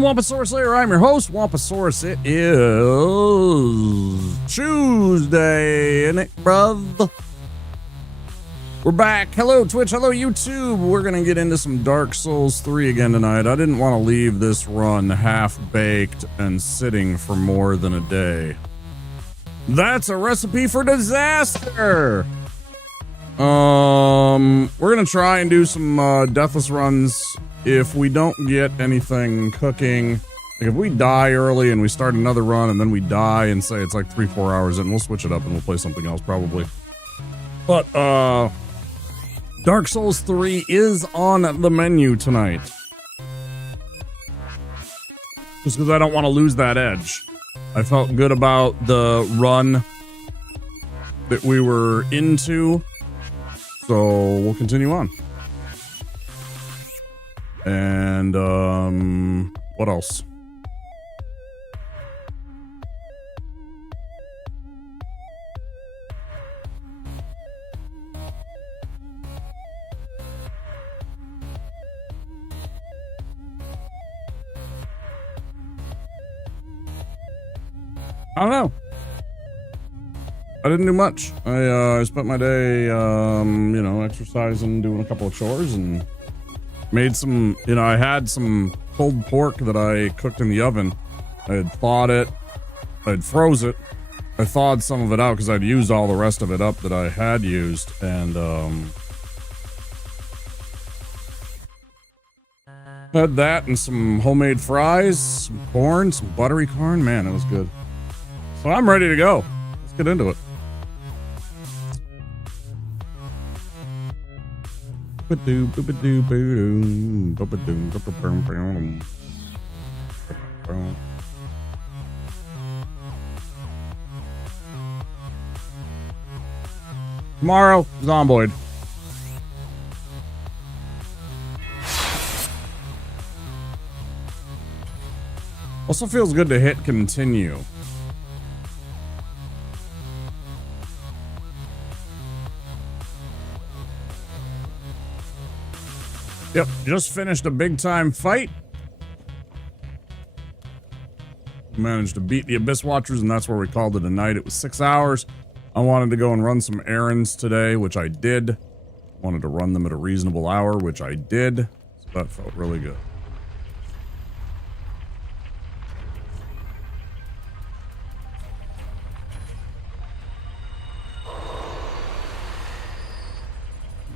the Wampasaurus Slayer. I'm your host, Wampasaurus. It is Tuesday, isn't it, bruv? We're back. Hello, Twitch. Hello, YouTube. We're going to get into some Dark Souls 3 again tonight. I didn't want to leave this run half-baked and sitting for more than a day. That's a recipe for disaster! We're going to try and do some Deathless runs. If we don't get anything cooking, like if we die early and we start another run and then we die and say it's like 3-4 hours in, we'll switch it up and we'll play something else probably. But, Dark Souls 3 is on the menu tonight. Just because I don't want to lose that edge. I felt good about the run that we were into, so we'll continue on. And, what else? I don't know. I didn't do much. I spent my day, you know, exercising, doing a couple of chores, and made some, you know, I had some pulled pork that I cooked in the oven. I had thawed it. I'd froze it. I thawed some of it out because I'd used all the rest of it up that I had used, and, had that and some homemade fries, some corn, some buttery corn. Man, it was good. So I'm ready to go. Let's get into it. Tomorrow, Zomboid. Also feels good to hit continue. Yep, just finished a big time fight. Managed to beat the Abyss Watchers, and that's where we called it a night. It was 6 hours. I wanted to go and run some errands today, which I did. Wanted to run them at a reasonable hour, which I did. So that felt really good.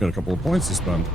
Got a couple of points to spend.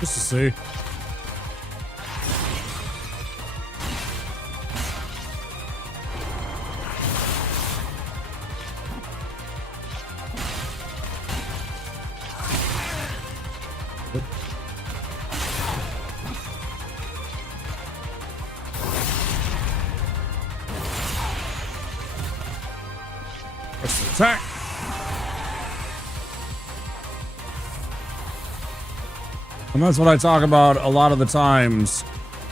Just to see. Attack! And that's what I talk about a lot of the times.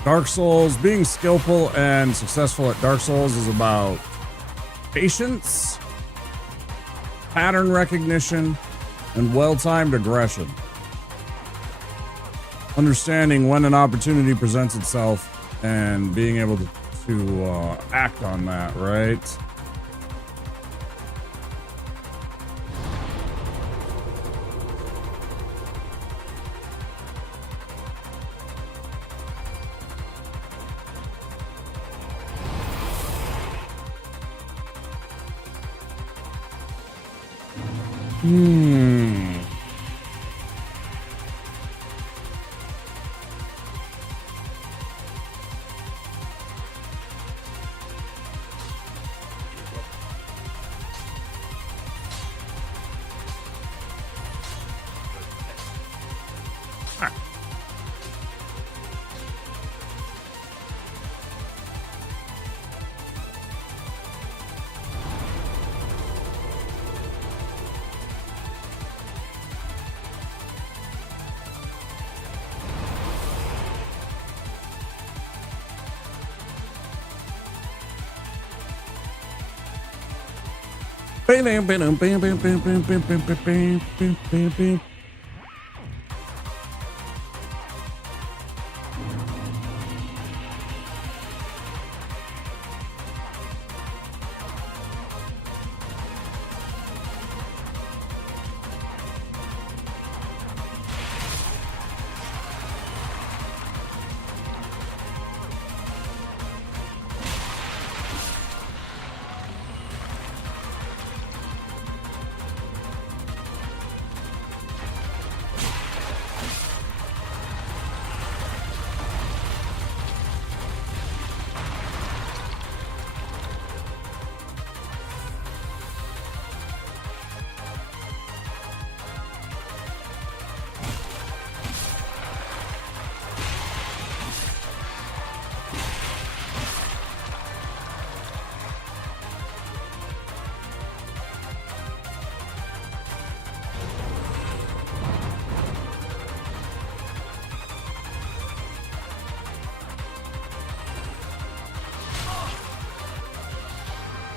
Dark Souls, being skillful and successful at Dark Souls is about patience, pattern recognition, and well-timed aggression. Understanding when an opportunity presents itself and being able to act on that, right?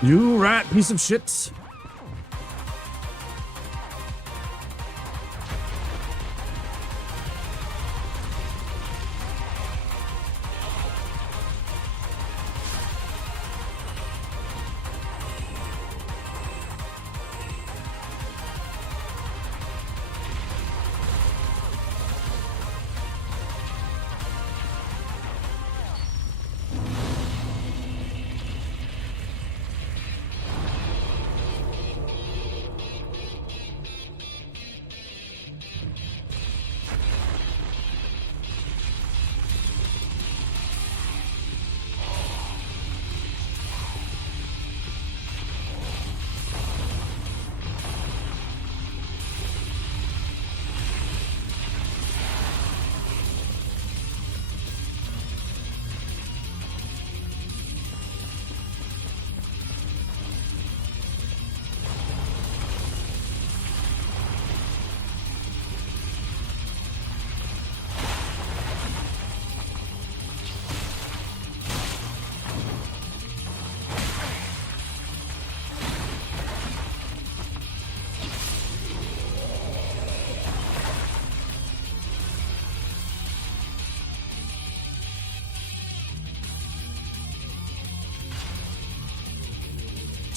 You rat piece of shit.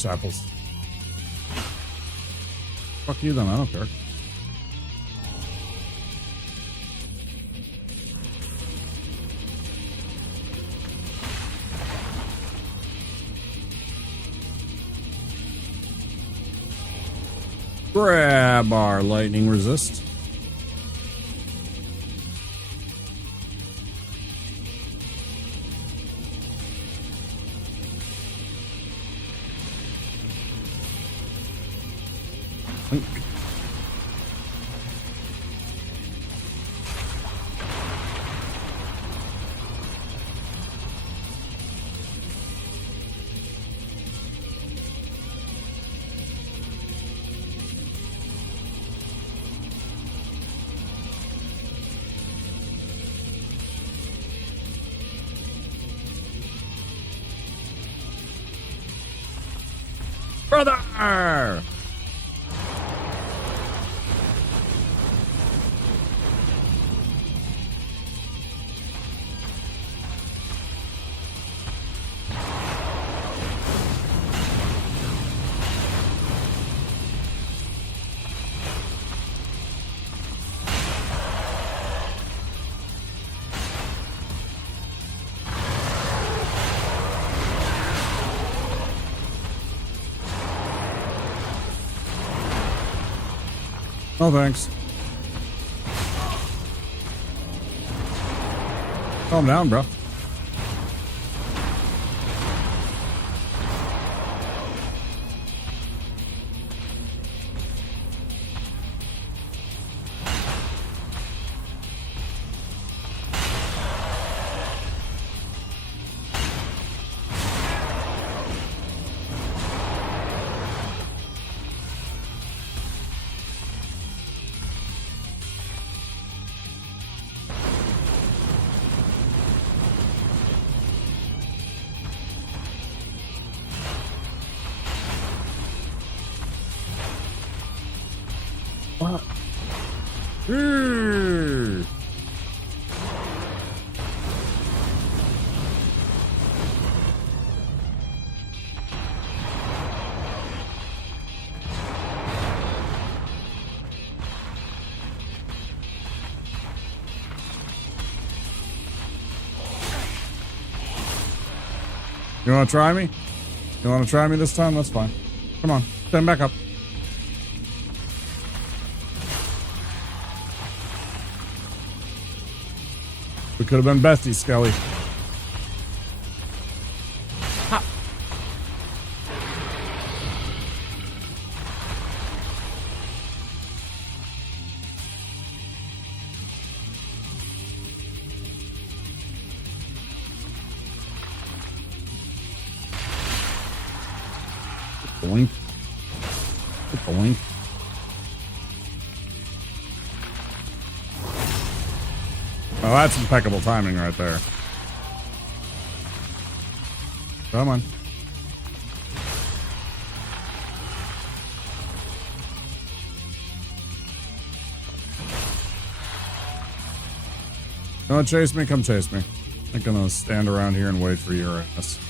Apples. Fuck you then, I don't care. Grab our lightning resist. Brother! Oh, thanks. Calm down, bro. What? You want to try me? You want to try me this time? That's fine. Come on, stand back up. We could have been besties, Skelly. Ha. Boink. Boink. Oh, that's impeccable timing right there. Come on. You want to chase me? Come chase me. I'm gonna stand around here and wait for your ass.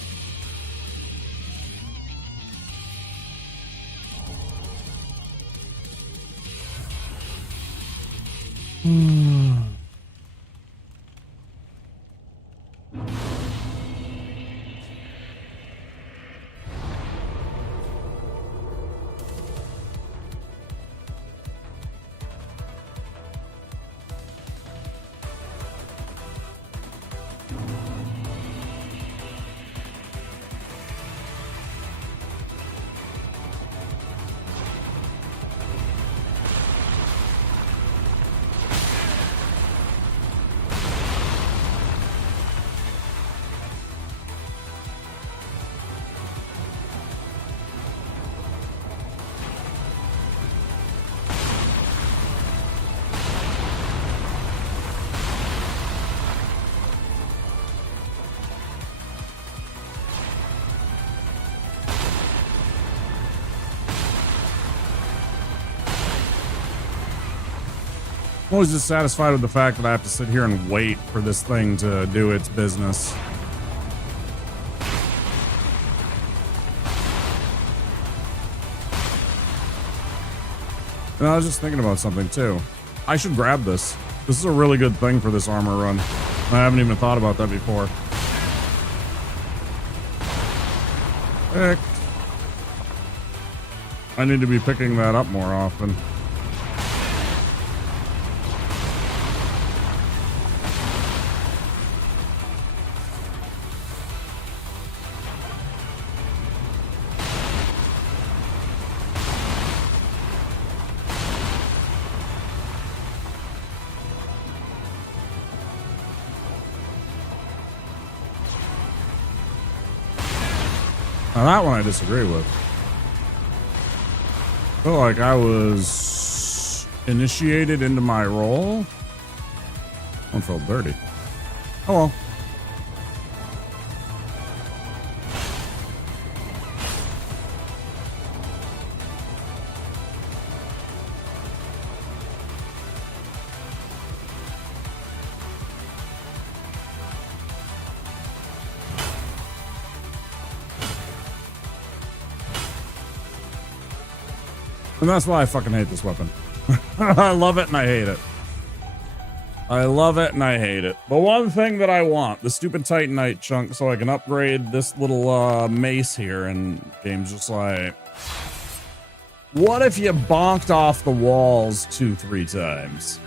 I'm always dissatisfied with the fact that I have to sit here and wait for this thing to do its business. And I was just thinking about something too. I should grab this. This is a really good thing for this armor run. I haven't even thought about that before. Heck. I need to be picking that up more often. Now that one I disagree with. I feel like I was initiated into my role. One felt dirty. Oh well. And that's why I fucking hate this weapon. I love it and I hate it. I love it and I hate it. But one thing that I want, the stupid Titanite chunk, so I can upgrade this little mace here, and game's just like, what if you bonked off the walls 2-3 times?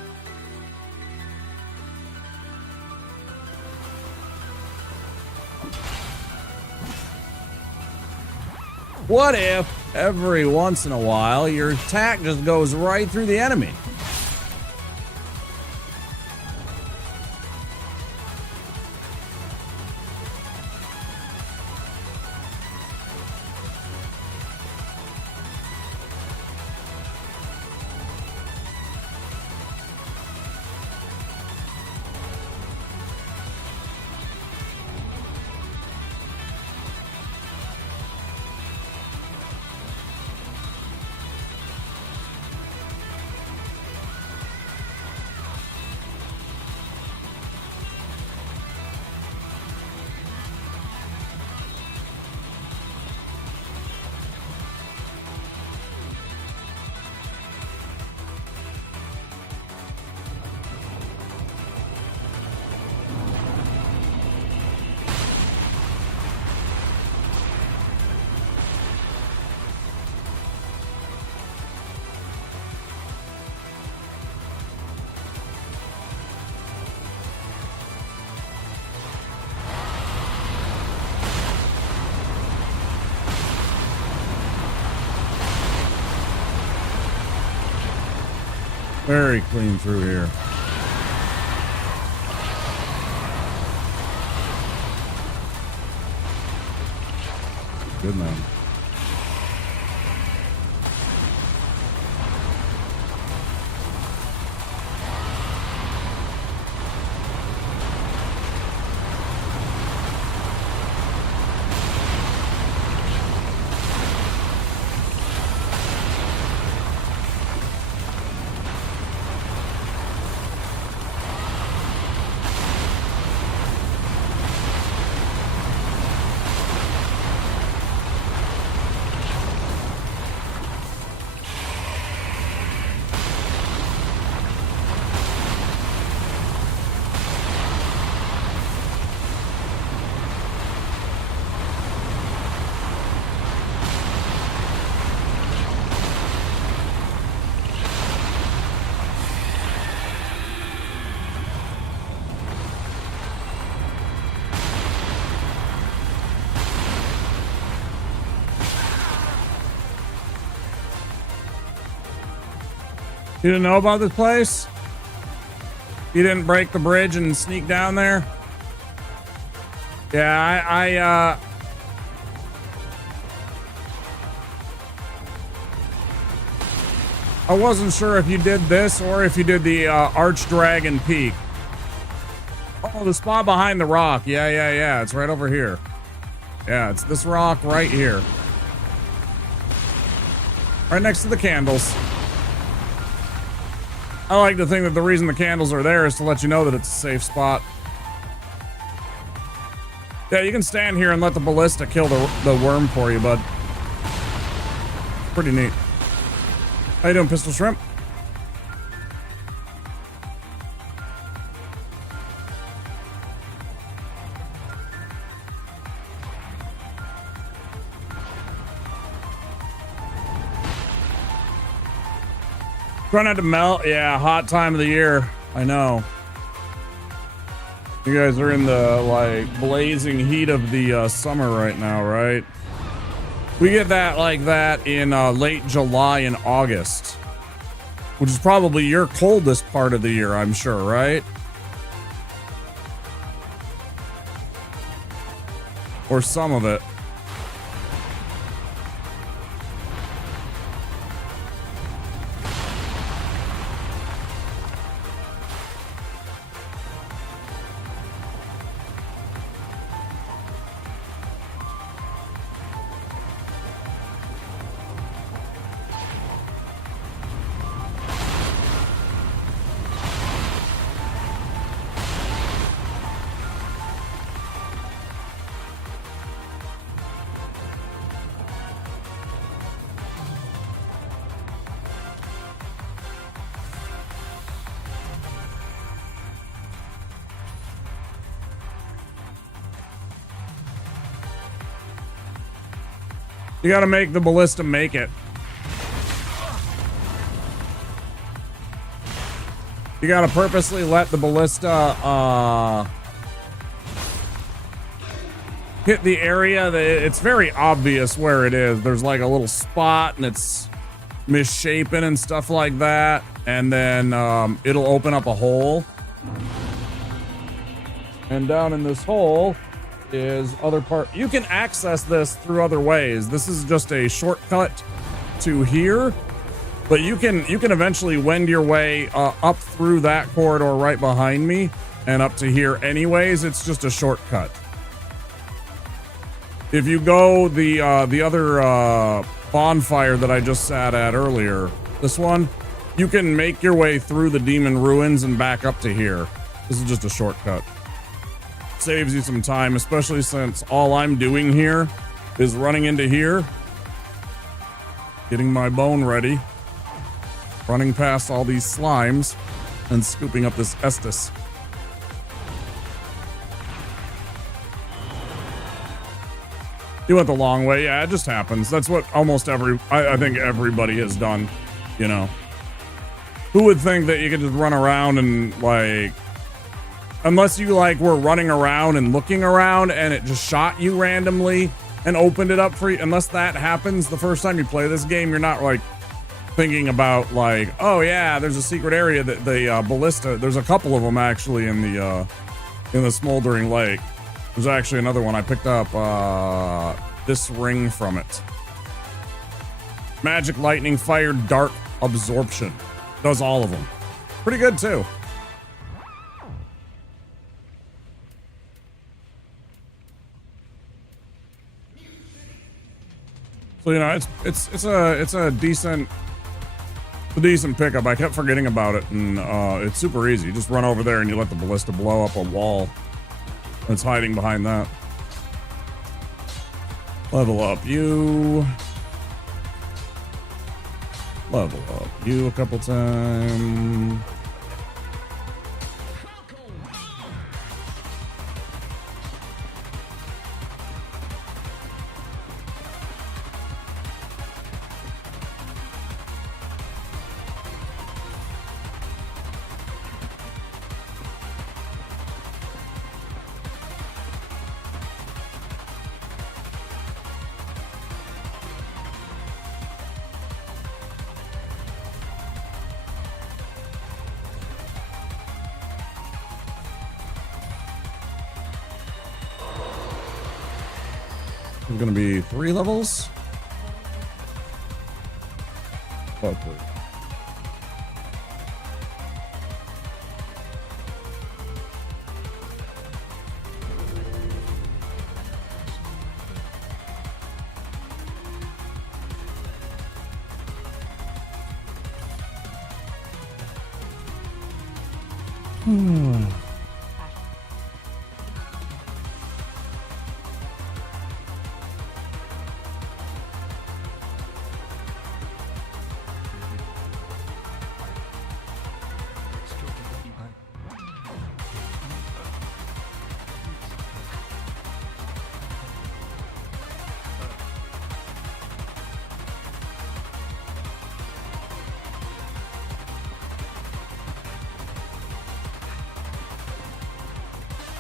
What if every once in a while your attack just goes right through the enemy? Very clean through here. Good man. You didn't know about this place? You didn't break the bridge and sneak down there? Yeah, I wasn't sure if you did this or if you did the Archdragon Peak. Oh, the spot behind the rock. Yeah. It's right over here. Yeah, it's this rock right here. Right next to the candles. I like to think that the reason the candles are there is to let you know that it's a safe spot. Yeah, you can stand here and let the ballista kill the worm for you, bud. Pretty neat. How you doing, Pistol Shrimp? Trying not to melt. Yeah, hot time of the year. I know. You guys are in the like blazing heat of the summer right now, right? We get that like that in late July and August, which is probably your coldest part of the year, I'm sure, right? Or some of it. You gotta make the ballista make it. You gotta purposely let the ballista hit the area that it's very obvious where it is. There's like a little spot and it's misshapen and stuff like that. And then it'll open up a hole. And down in this hole is other part. You can access this through other ways. This is just a shortcut to here. But you can eventually wend your way up through that corridor right behind me and up to here anyways. It's just a shortcut. If you go the other bonfire that I just sat at earlier, this one, you can make your way through the demon ruins and back up to here. This is just a shortcut. Saves you some time, especially since all I'm doing here is running into here, getting my bone ready, running past all these slimes, and scooping up this Estus. You went the long way. Yeah, it just happens. That's what almost I think everybody has done, you know. Who would think that you could just run around and, like, unless you, like, were running around and looking around and it just shot you randomly and opened it up for you. Unless that happens the first time you play this game, you're not, like, thinking about, like, oh yeah, there's a secret area that the ballista, there's a couple of them actually in the smoldering lake. There's actually another one I picked up this ring from it. Magic, lightning, fire, dark absorption. Does all of them. Pretty good too. So, you know, it's a decent pickup. I kept forgetting about it, and it's super easy. You just run over there and you let the ballista blow up a wall that's hiding behind that. Level up you. Level up you a couple times. It's gonna be 3 levels. Oh, 3.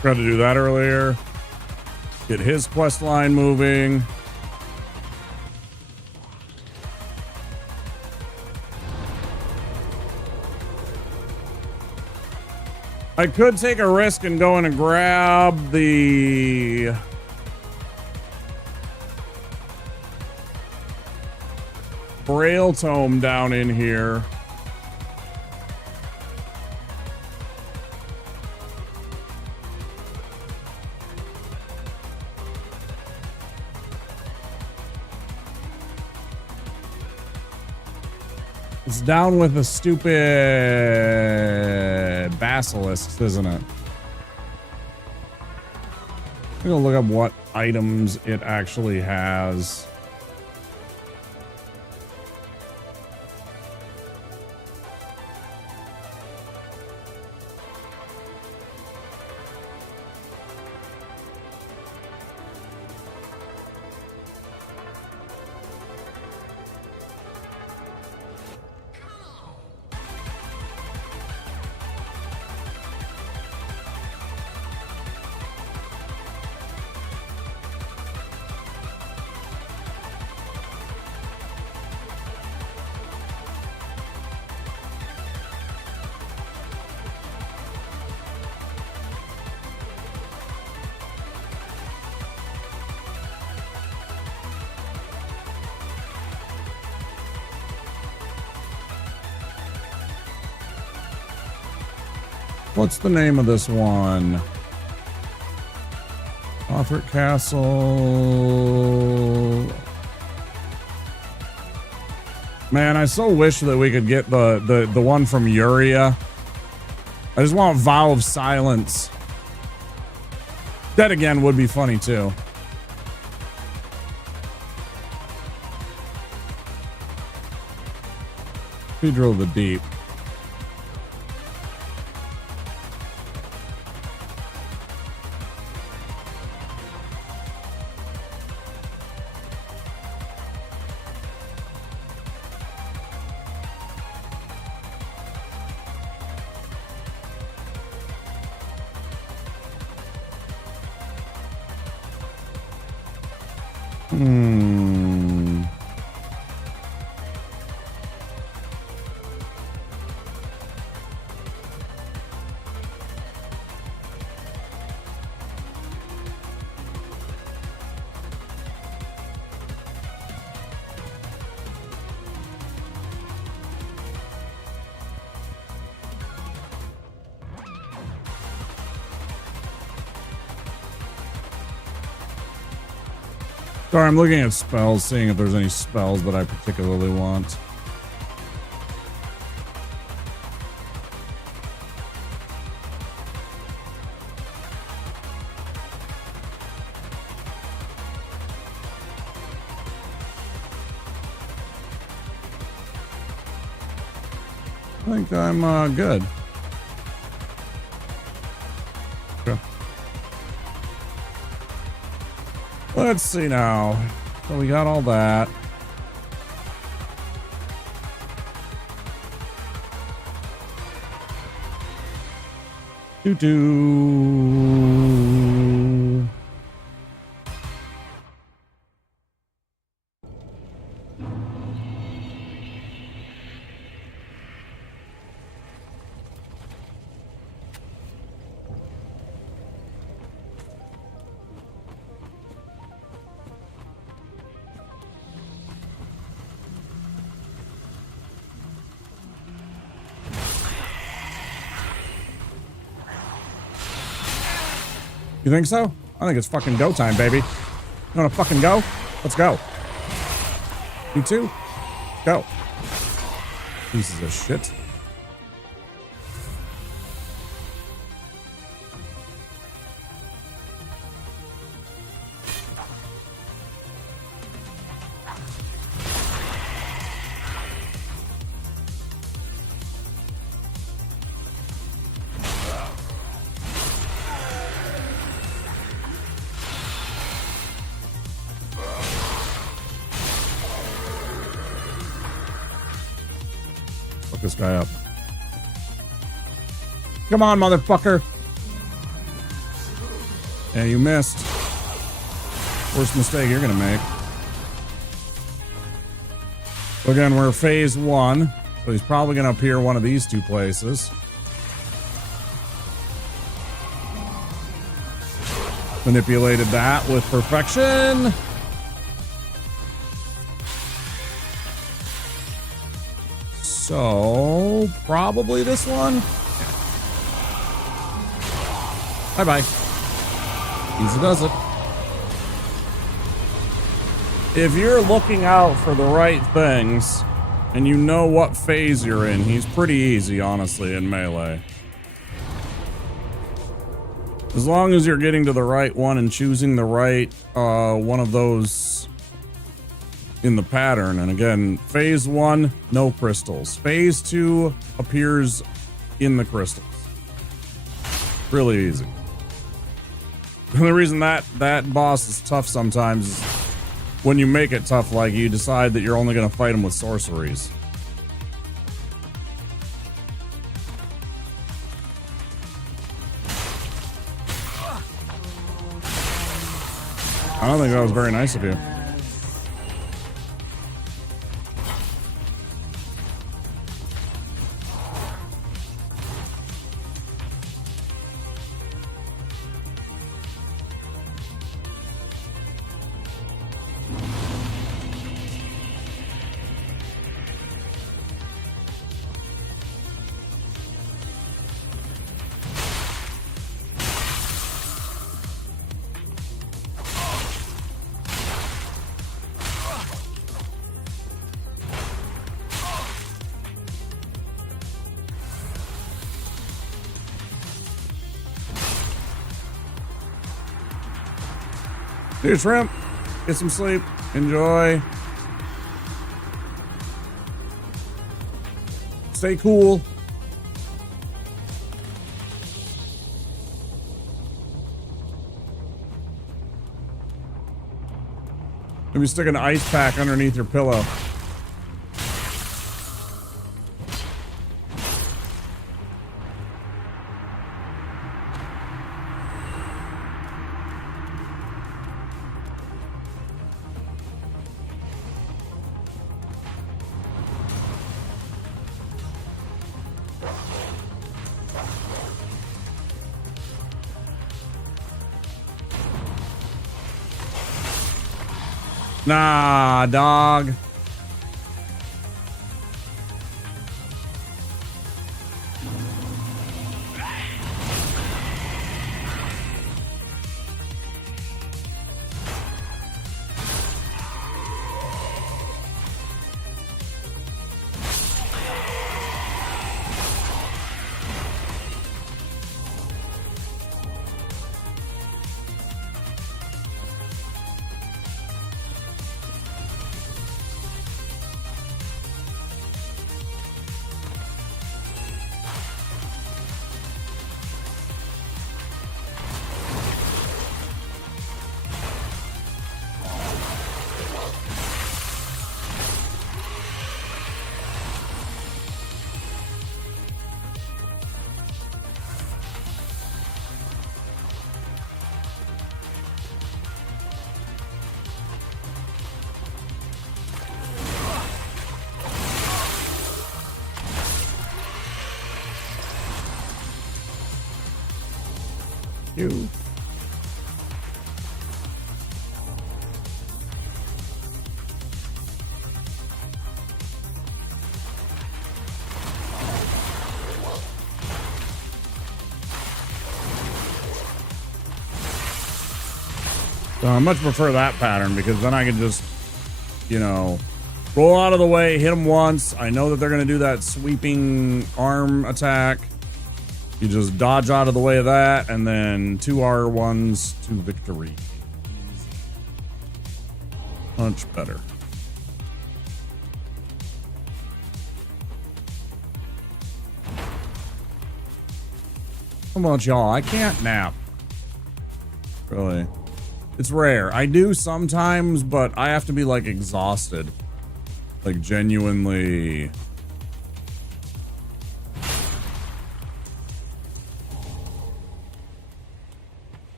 Tried to do that earlier. Get his quest line moving. I could take a risk and go in and grab the Braille Tome down in here. It's down with the stupid basilisks, isn't it? I'm gonna look up what items it actually has. What's the name of this one? Lothric Castle. Man, I so wish that we could get the one from Uria. I just want Vow of Silence. That again would be funny too. Cathedral of the Deep. Sorry, I'm looking at spells, seeing if there's any spells that I particularly want. I think I'm good. Okay. Let's see now. So we got all that. Doo-doo. You think so? I think it's fucking go time, baby. You wanna fucking go? Let's go. You too? Go. Pieces of shit. This guy up. Come on, motherfucker. Yeah, you missed. Worst mistake you're gonna make. So again, we're phase 1. So he's probably gonna appear one of these two places. Manipulated that with perfection. So, probably this one. Bye-bye. Easy does it. If you're looking out for the right things, and you know what phase you're in, he's pretty easy, honestly, in melee. As long as you're getting to the right one and choosing the right one of those in the pattern. And again, phase 1, no crystals. Phase 2 appears in the crystals. Really easy. And the reason that boss is tough sometimes is when you make it tough, like you decide that you're only going to fight him with sorceries. I don't think that was very nice of you. Dude, shrimp. Get some sleep. Enjoy. Stay cool. Maybe stick an ice pack underneath your pillow. Nah, dog. You. So I much prefer that pattern because then I can just, you know, roll out of the way, hit them once. I know that they're going to do that sweeping arm attack. You just dodge out of the way of that, and then 2 R1s to victory. Much better. How about y'all? I can't nap. Really. It's rare. I do sometimes, but I have to be like exhausted. Like genuinely.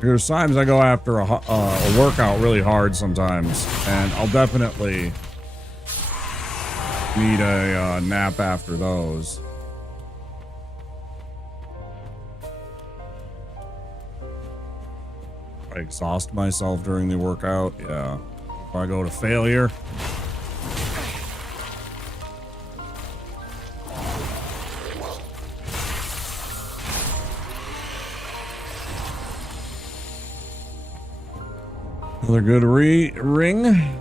There's times I go after a workout really hard sometimes, and I'll definitely need a nap after those. I exhaust myself during the workout, yeah. If I go to failure. Another good ring.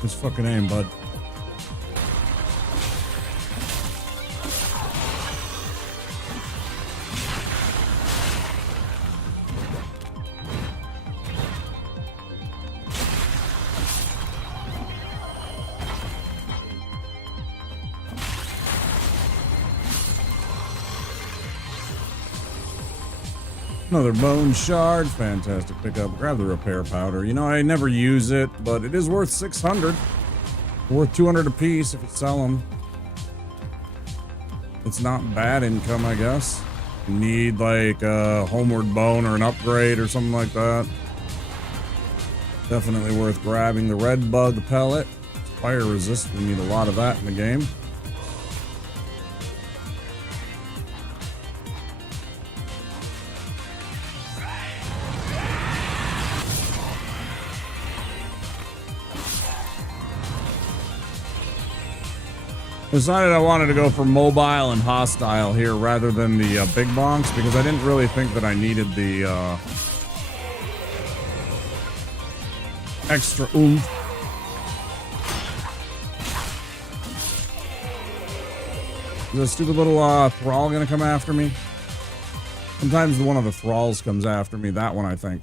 Just fucking aim, bud. Another bone shard. Fantastic pickup. Grab the repair powder. You know, I never use it, but it is worth 600. Worth 200 a piece if you sell them. It's not bad income, I guess. You need like a homeward bone or an upgrade or something like that. Definitely worth grabbing. The red bug pellet. Fire resist. We need a lot of that in the game. Decided I wanted to go for mobile and hostile here rather than the big bonks because I didn't really think that I needed the extra oomph. Is the stupid little thrall gonna come after me? Sometimes one of the thralls comes after me. That one, I think.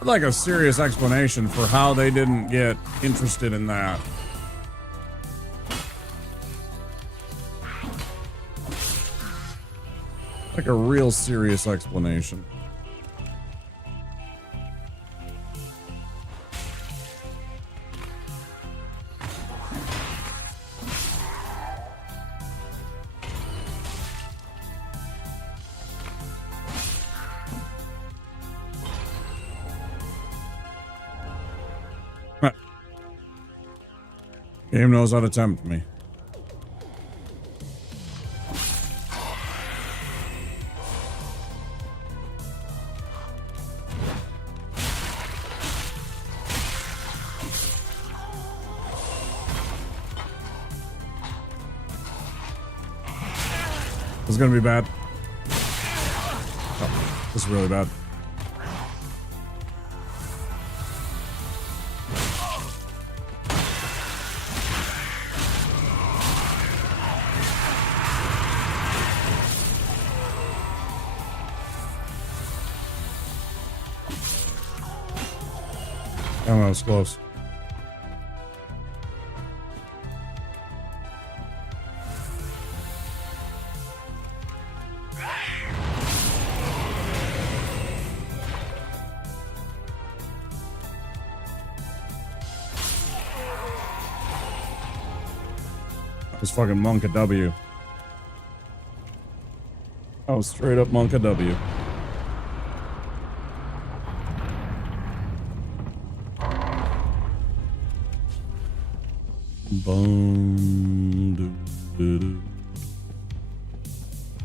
I'd like a serious explanation for how they didn't get interested in that. Like a real serious explanation. Game knows how to tempt me. This is gonna be bad. Oh, this is really bad. Oh, that was close. That was fucking Monk a W. That was straight up Monk a W. Boom, doo, doo, doo.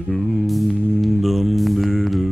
Doom, dum, doo, doo.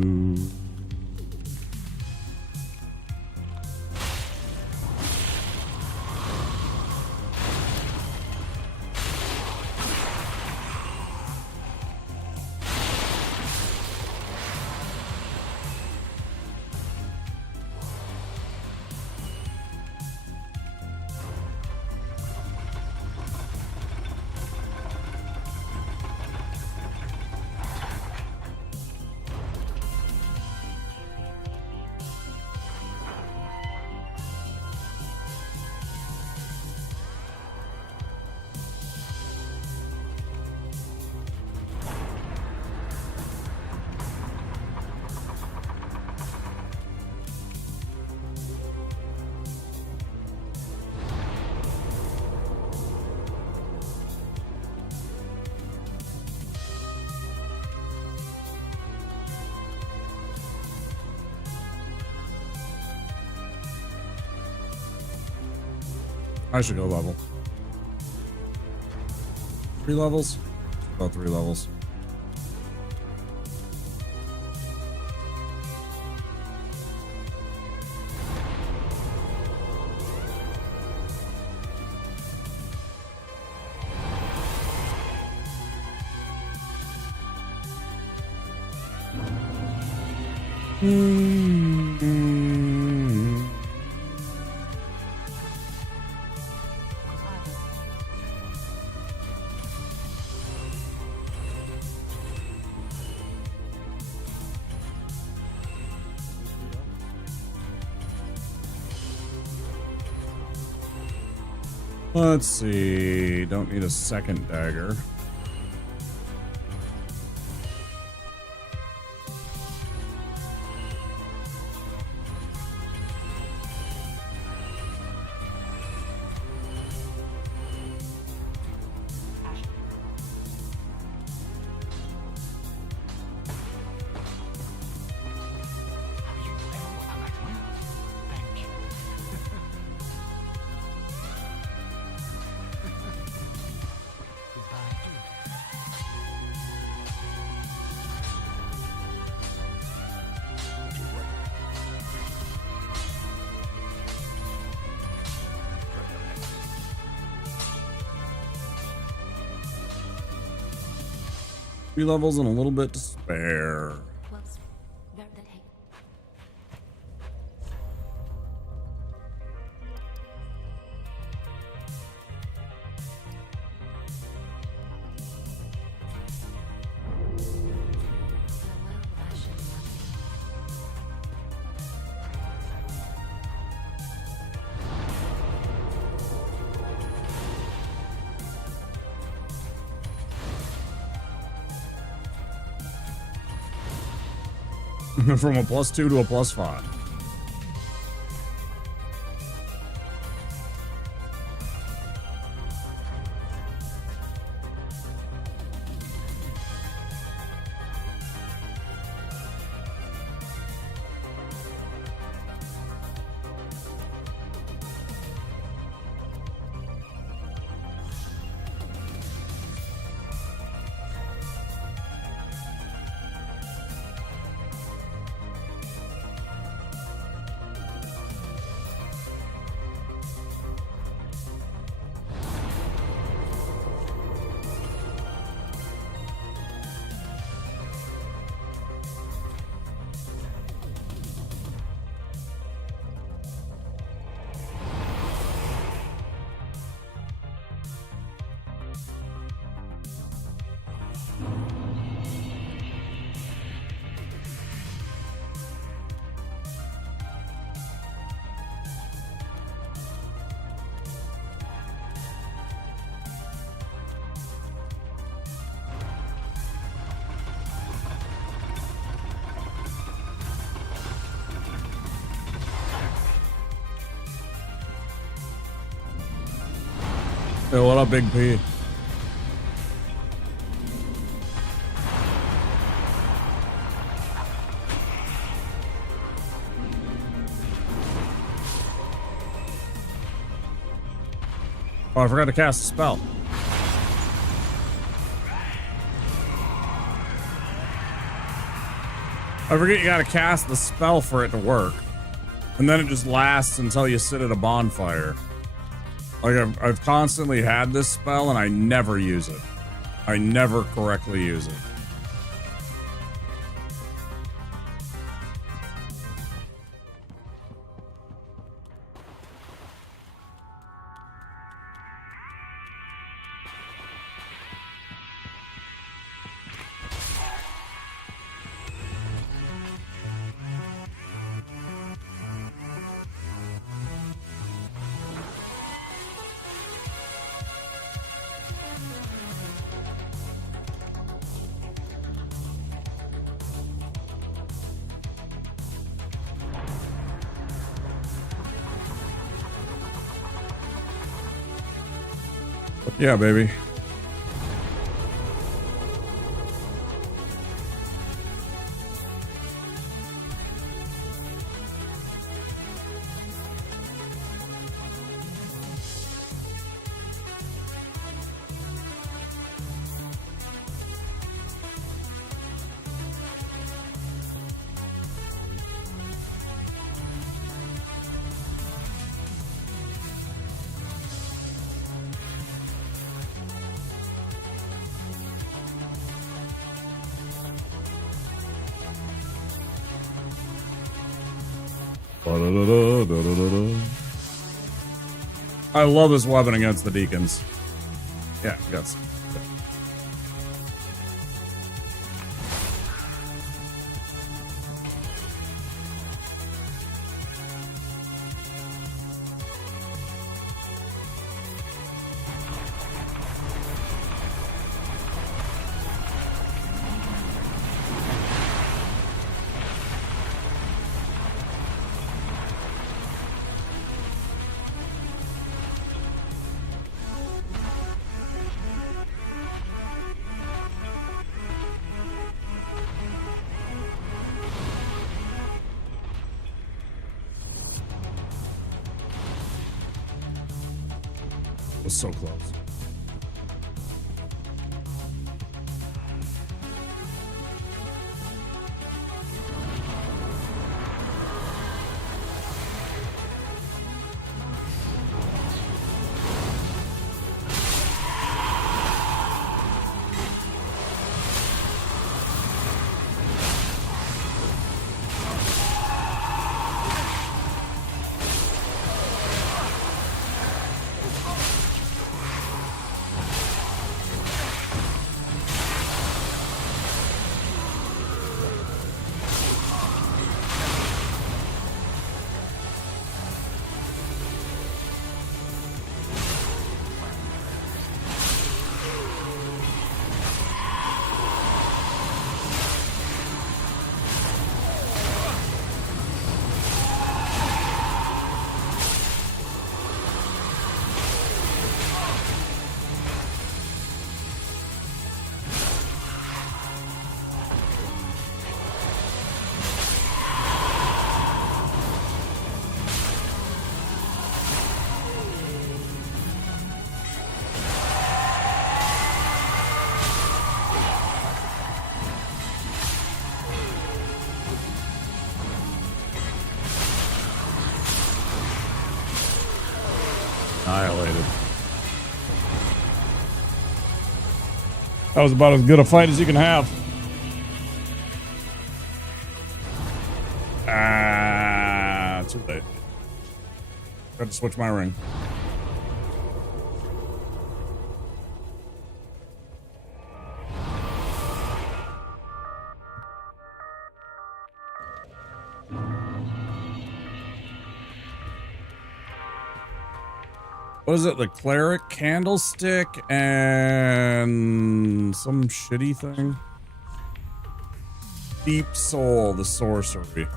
I should go level. 3 levels? About 3 levels. Let's see. Don't need a second dagger. Three levels and a little bit to spare. From a +2 to a +5. Hey, what up, Big P? Oh, I forgot to cast a spell. I forget you gotta cast the spell for it to work. And then it just lasts until you sit at a bonfire. Like, I've constantly had this spell and I never use it. I never correctly use it. Yeah, baby. I love this weapon against the deacons. Yeah, got some. Was so close. Annihilated. That was about as good a fight as you can have. Too late. Got to switch my ring. What is it? The Cleric candlestick and some shitty thing? Deep Soul, the sorcery.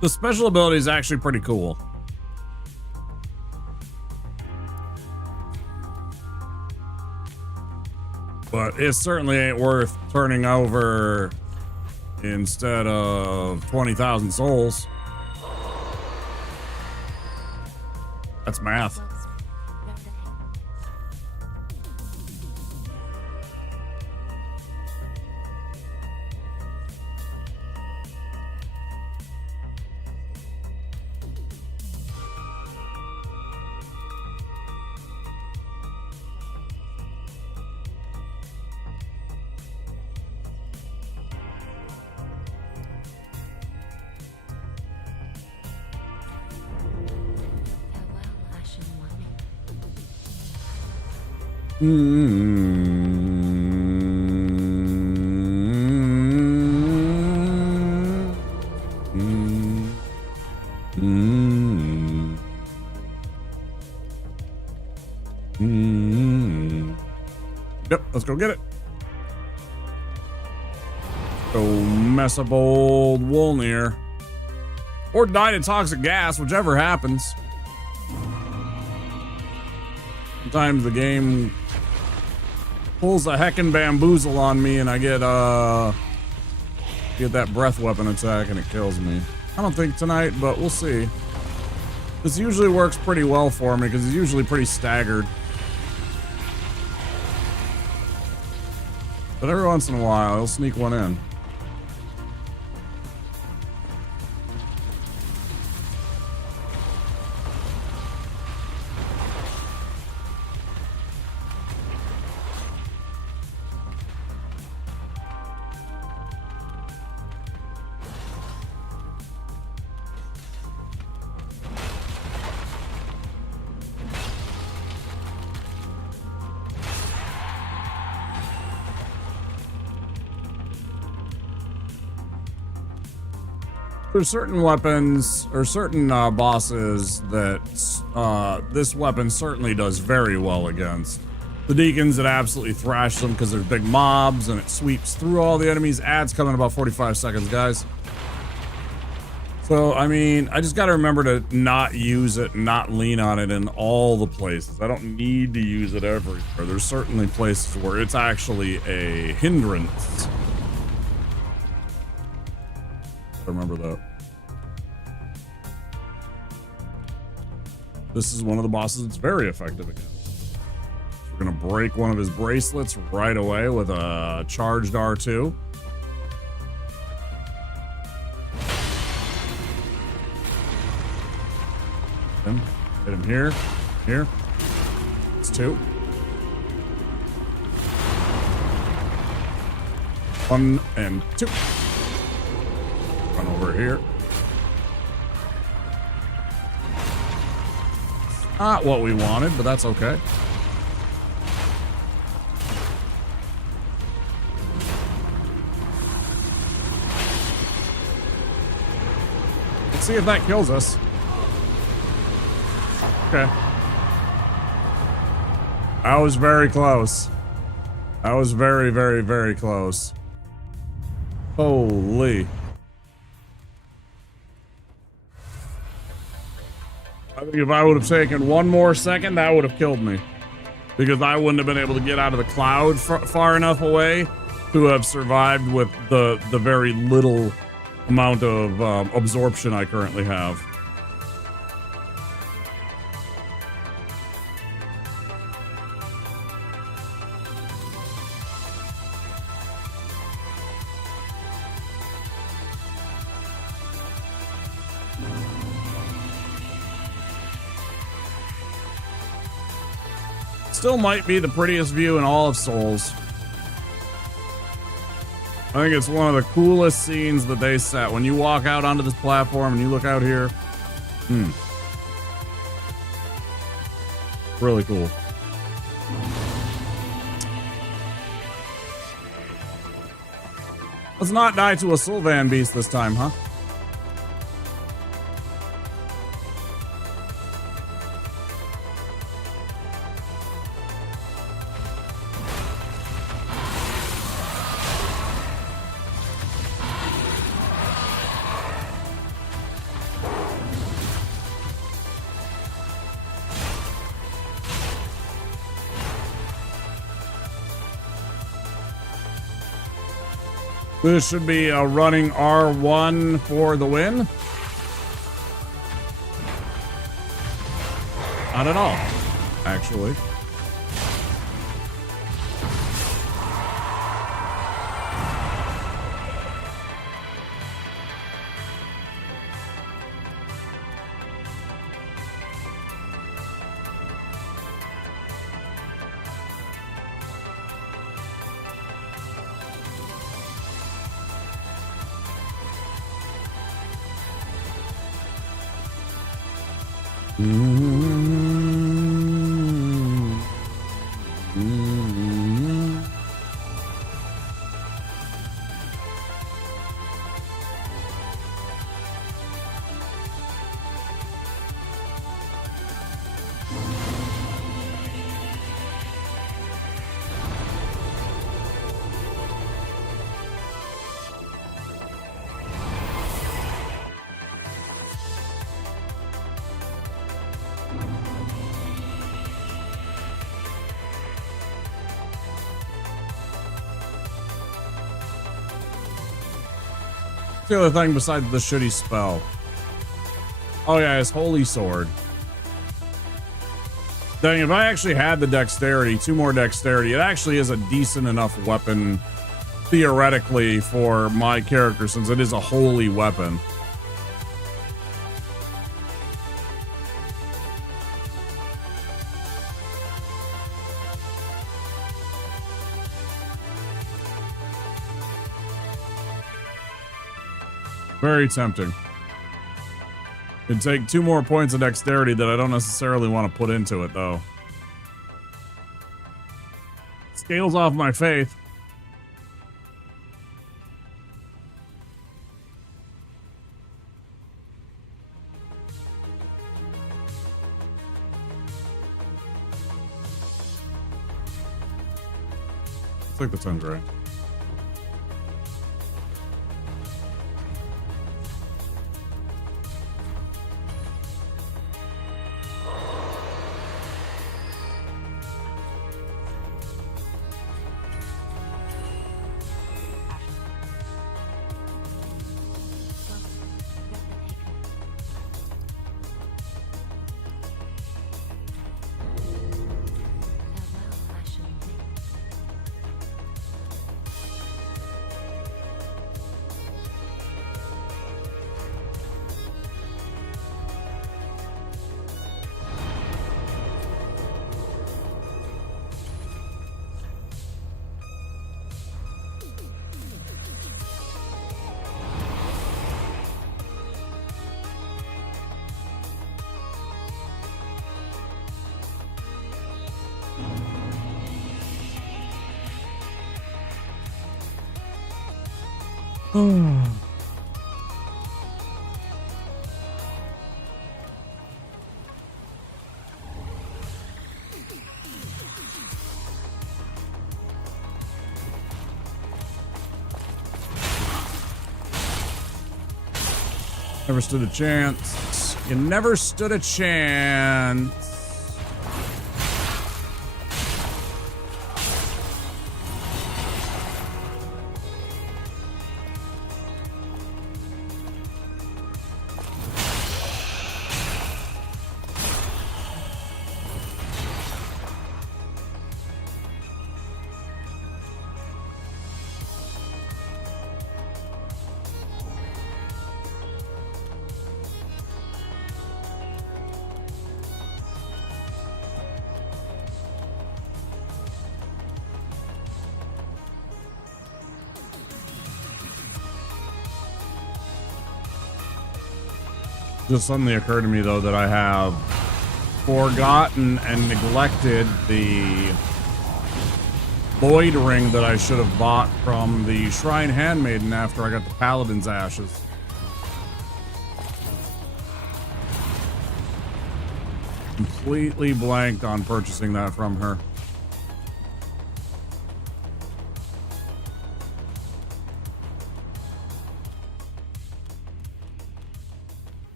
The special ability is actually pretty cool. But it certainly ain't worth turning over instead of 20,000 souls. That's math. Yep, let's go get it. Go mess up old Wolnir. Or die to toxic gas, whichever happens. Sometimes the game pulls a heckin' bamboozle on me and I get that breath weapon attack and it kills me. I don't think tonight, but we'll see. This usually works pretty well for me because it's usually pretty staggered. But every once in a while, he'll sneak one in. There's certain weapons or certain bosses that this weapon certainly does very well against. The deacons, it absolutely thrash them because there's big mobs and it sweeps through all the enemies. Ads come in about 45 seconds, guys. So, I mean, I just got to remember to not use it, not lean on it in all the places. I don't need to use it everywhere. There's certainly places where it's actually a hindrance. Remember that. This is one of the bosses that's very effective against. We're going to break one of his bracelets right away with a charged R2. Hit him here. Here. It's 2. 1 and 2. Run over here. Not what we wanted, but that's okay. Let's see if that kills us. Okay. That was very close. That was very, very, very close. Holy. I think if I would have taken one more second, that would have killed me. Because I wouldn't have been able to get out of the cloud far enough away to have survived with the very little amount of absorption I currently have. Still might be the prettiest view in all of Souls. I think it's one of the coolest scenes that they set. When you walk out onto this platform and you look out here. Really cool. Let's not die to a Sylvan beast this time, huh? This should be a running R1 for the win. Not at all, actually. The other thing besides the shitty spell. Oh yeah, his holy sword. Dang, if I actually had the dexterity, 2 more dexterity, it actually is a decent enough weapon theoretically for my character since it is a holy weapon. Very tempting. It'd take 2 more points of dexterity that I don't necessarily want to put into it, though. Scales off my faith. . Take the 10 gray. Never stood a chance. You never stood a chance. Just suddenly occurred to me, though, that I have forgotten and neglected the Lloyd ring that I should have bought from the Shrine Handmaiden after I got the Paladin's Ashes. Completely blanked on purchasing that from her.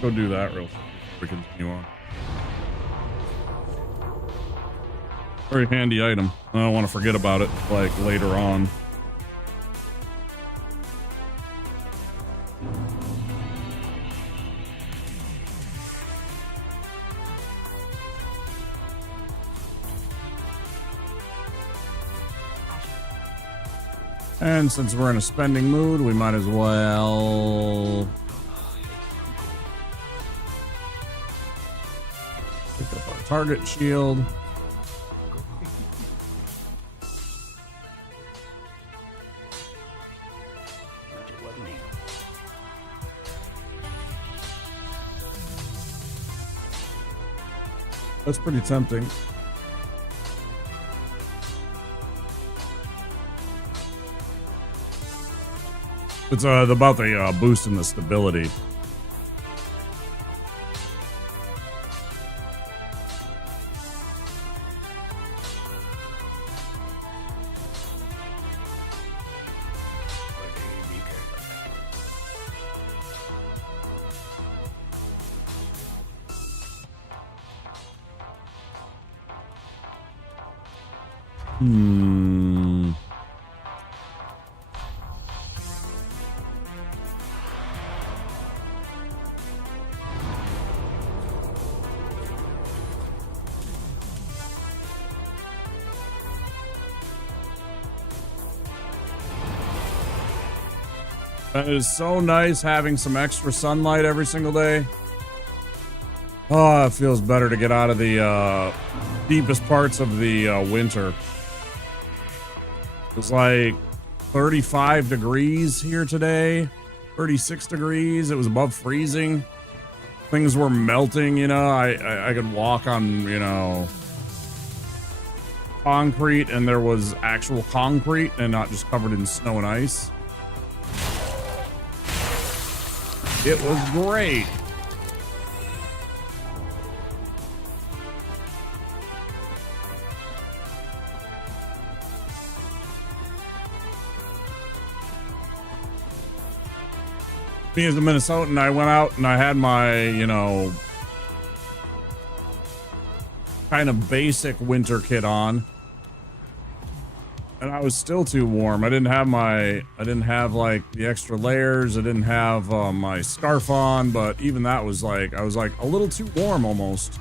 Go do that real quick before we continue on. Very handy item. I don't want to forget about it, like, later on. And since we're in a spending mood, we might as well pick up our target shield. That's pretty tempting. It's about the boost in the stability. It is so nice having some extra sunlight every single day. Oh, it feels better to get out of the deepest parts of the winter. It was like 35 degrees here today, 36 degrees. It was above freezing. Things were melting, you know. I could walk on, you know, concrete, and there was actual concrete and not just covered in snow and ice. It was great. Me as a Minnesotan, I went out and I had my, you know, kind of basic winter kit on. And I was still too warm. I didn't have like the extra layers. I didn't have my scarf on, but even that was like, I was like a little too warm almost.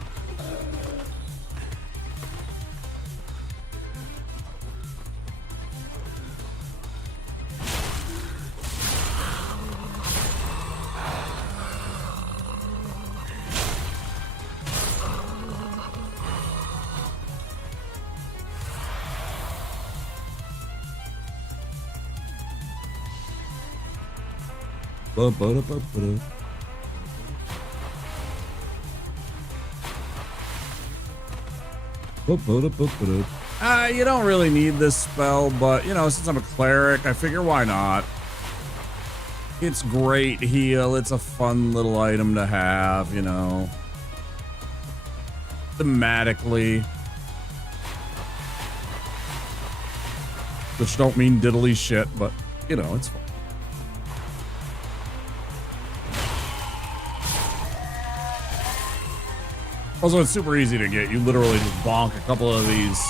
You don't really need this spell, but you know, since I'm a cleric, I figure why not? It's great heal. It's a fun little item to have, you know. Thematically. Which don't mean diddly shit, but you know, it's fun. Also, it's super easy to get. You literally just bonk a couple of these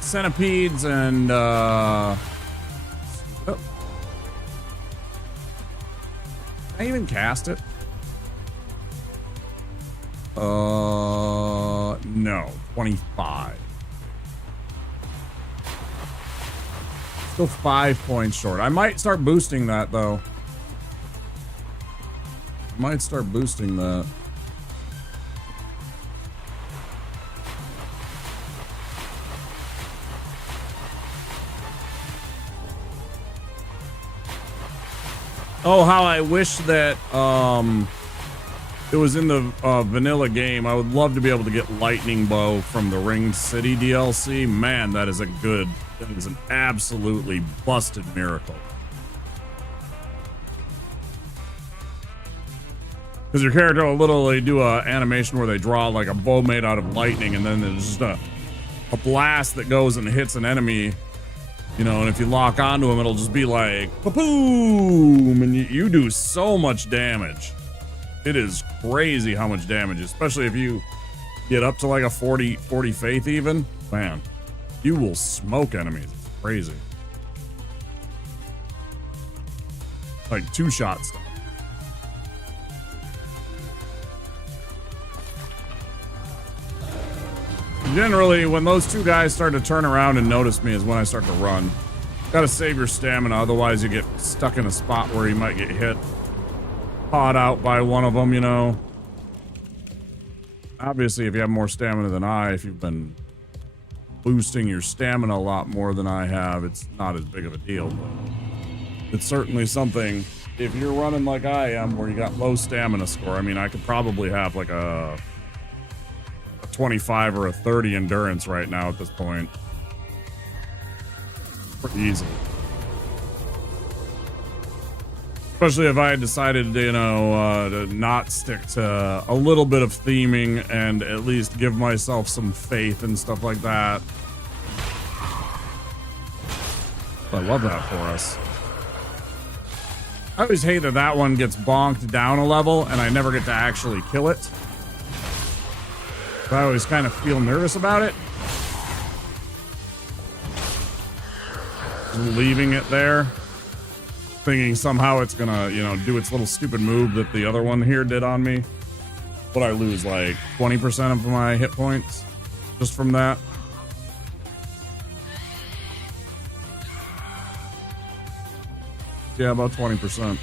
centipedes and oh. Can I even cast it? No. 25. Still 5 points short. I might start boosting that though. Might start boosting that. Oh, how I wish that it was in the vanilla game. I would love to be able to get Lightning Bow from the Ringed City DLC. Man, that is an absolutely busted miracle. Because your character will literally do a animation where they draw like a bow made out of lightning, and then there's just a blast that goes and hits an enemy. You know, and if you lock onto him, it'll just be like, boom, and you do so much damage. It is crazy how much damage, especially if you get up to like a 40 faith even. Man, you will smoke enemies. It's crazy. Like 2-shot stuff. Generally, when those two guys start to turn around and notice me is when I start to run. Gotta save your stamina, otherwise you get stuck in a spot where you might get hit. Caught out by one of them, you know. Obviously, if you have more stamina than if you've been boosting your stamina a lot more than I have, it's not as big of a deal, but it's certainly something. If you're running like I am, where you got low stamina score, I mean, I could probably have like a 25 or a 30 endurance right now at this point. Pretty easily. Especially if I had decided, you know, to not stick to a little bit of theming and at least give myself some faith and stuff like that. I love that for us. I always hate that that one gets bonked down a level and I never get to actually kill it. I always kind of feel nervous about it. Leaving it there. Thinking somehow it's gonna, you know, do its little stupid move that the other one here did on me. But I lose like 20% of my hit points just from that. Yeah, about 20%.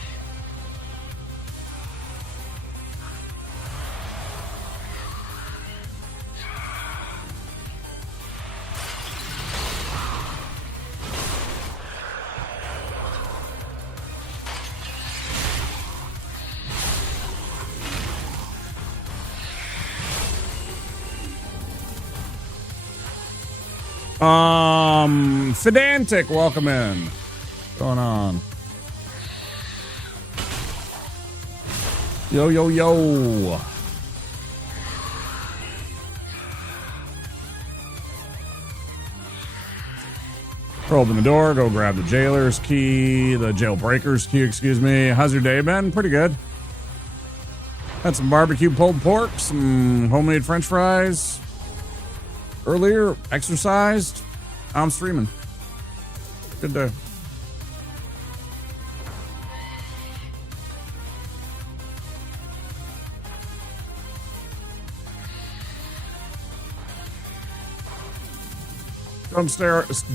Fidantic, welcome in. What's going on? Yo, yo, yo. Open the door, go grab the jailer's key, the jailbreaker's key, excuse me. How's your day been? Pretty good. Had some barbecue pulled pork, some homemade french fries. Earlier, exercised. I'm streaming. Good day.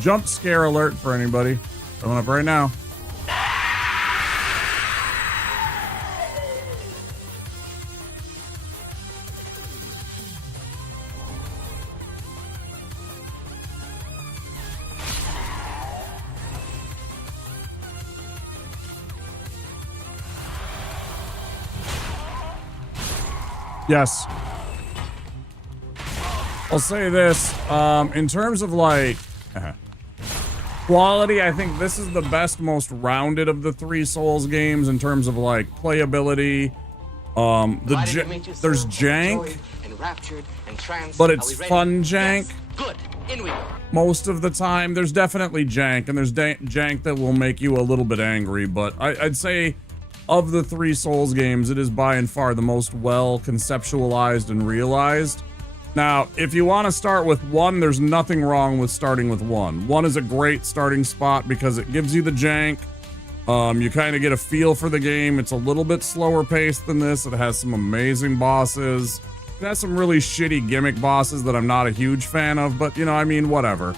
Jump scare alert for anybody. Coming up right now. Yes. I'll say this, in terms of like quality, I think this is the best, most rounded of the 3 Souls games in terms of like playability. There's jank, but it's fun jank. Good. In we go. Most of the time, there's definitely jank, and there's jank that will make you a little bit angry, but I'd say of the 3 Souls games, it is by and far the most well conceptualized and realized. Now, if you want to start with 1, there's nothing wrong with starting with 1. 1 is a great starting spot because it gives you the jank. You kind of get a feel for the game. It's a little bit slower paced than this. It has some amazing bosses. It has some really shitty gimmick bosses that I'm not a huge fan of, but you know, I mean, whatever.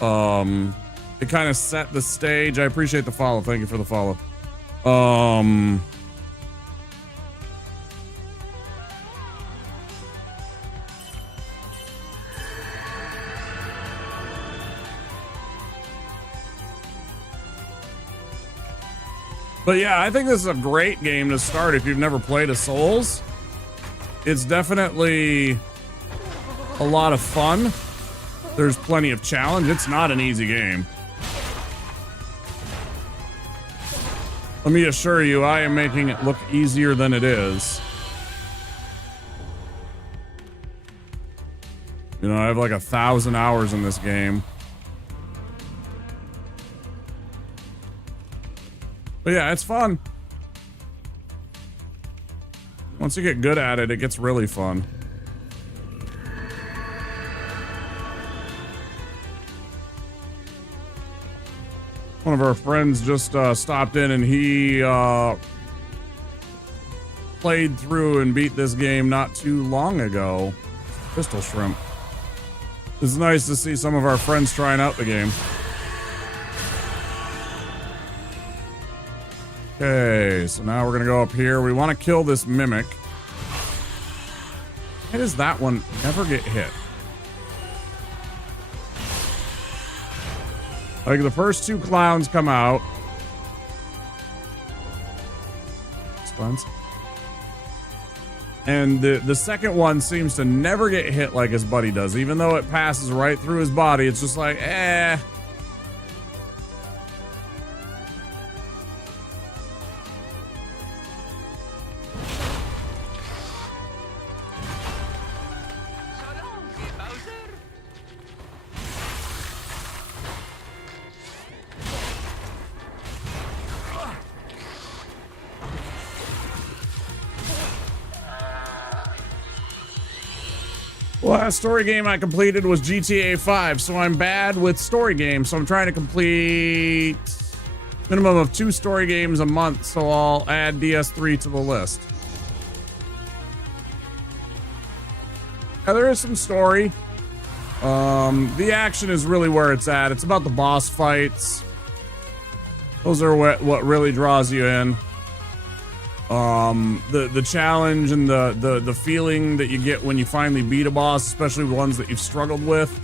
It kind of set the stage. I appreciate the follow. Thank you for the follow. But yeah, I think this is a great game to start if you've never played a Souls. It's definitely a lot of fun. There's plenty of challenge. It's not an easy game. Let me assure you, I am making it look easier than it is. You know, I have like 1,000 hours in this game. But yeah, it's fun. Once you get good at it, it gets really fun. One of our friends just stopped in and he played through and beat this game not too long ago. Pistol Shrimp. It's nice to see some of our friends trying out the game. Okay, so now we're gonna go up here. We want to kill this mimic. Why does that one never get hit? Like the first 2 clowns come out. Spawns. And the second one seems to never get hit like his buddy does. Even though it passes right through his body, it's just like, eh. Last story game I completed was GTA 5, so I'm bad with story games, so I'm trying to complete minimum of 2 story games a month, so I'll add DS3 to the list. Now, there is some story. The action is really where it's at. It's about the boss fights. Those are what really draws you in. The challenge and the feeling that you get when you finally beat a boss, especially ones that you've struggled with.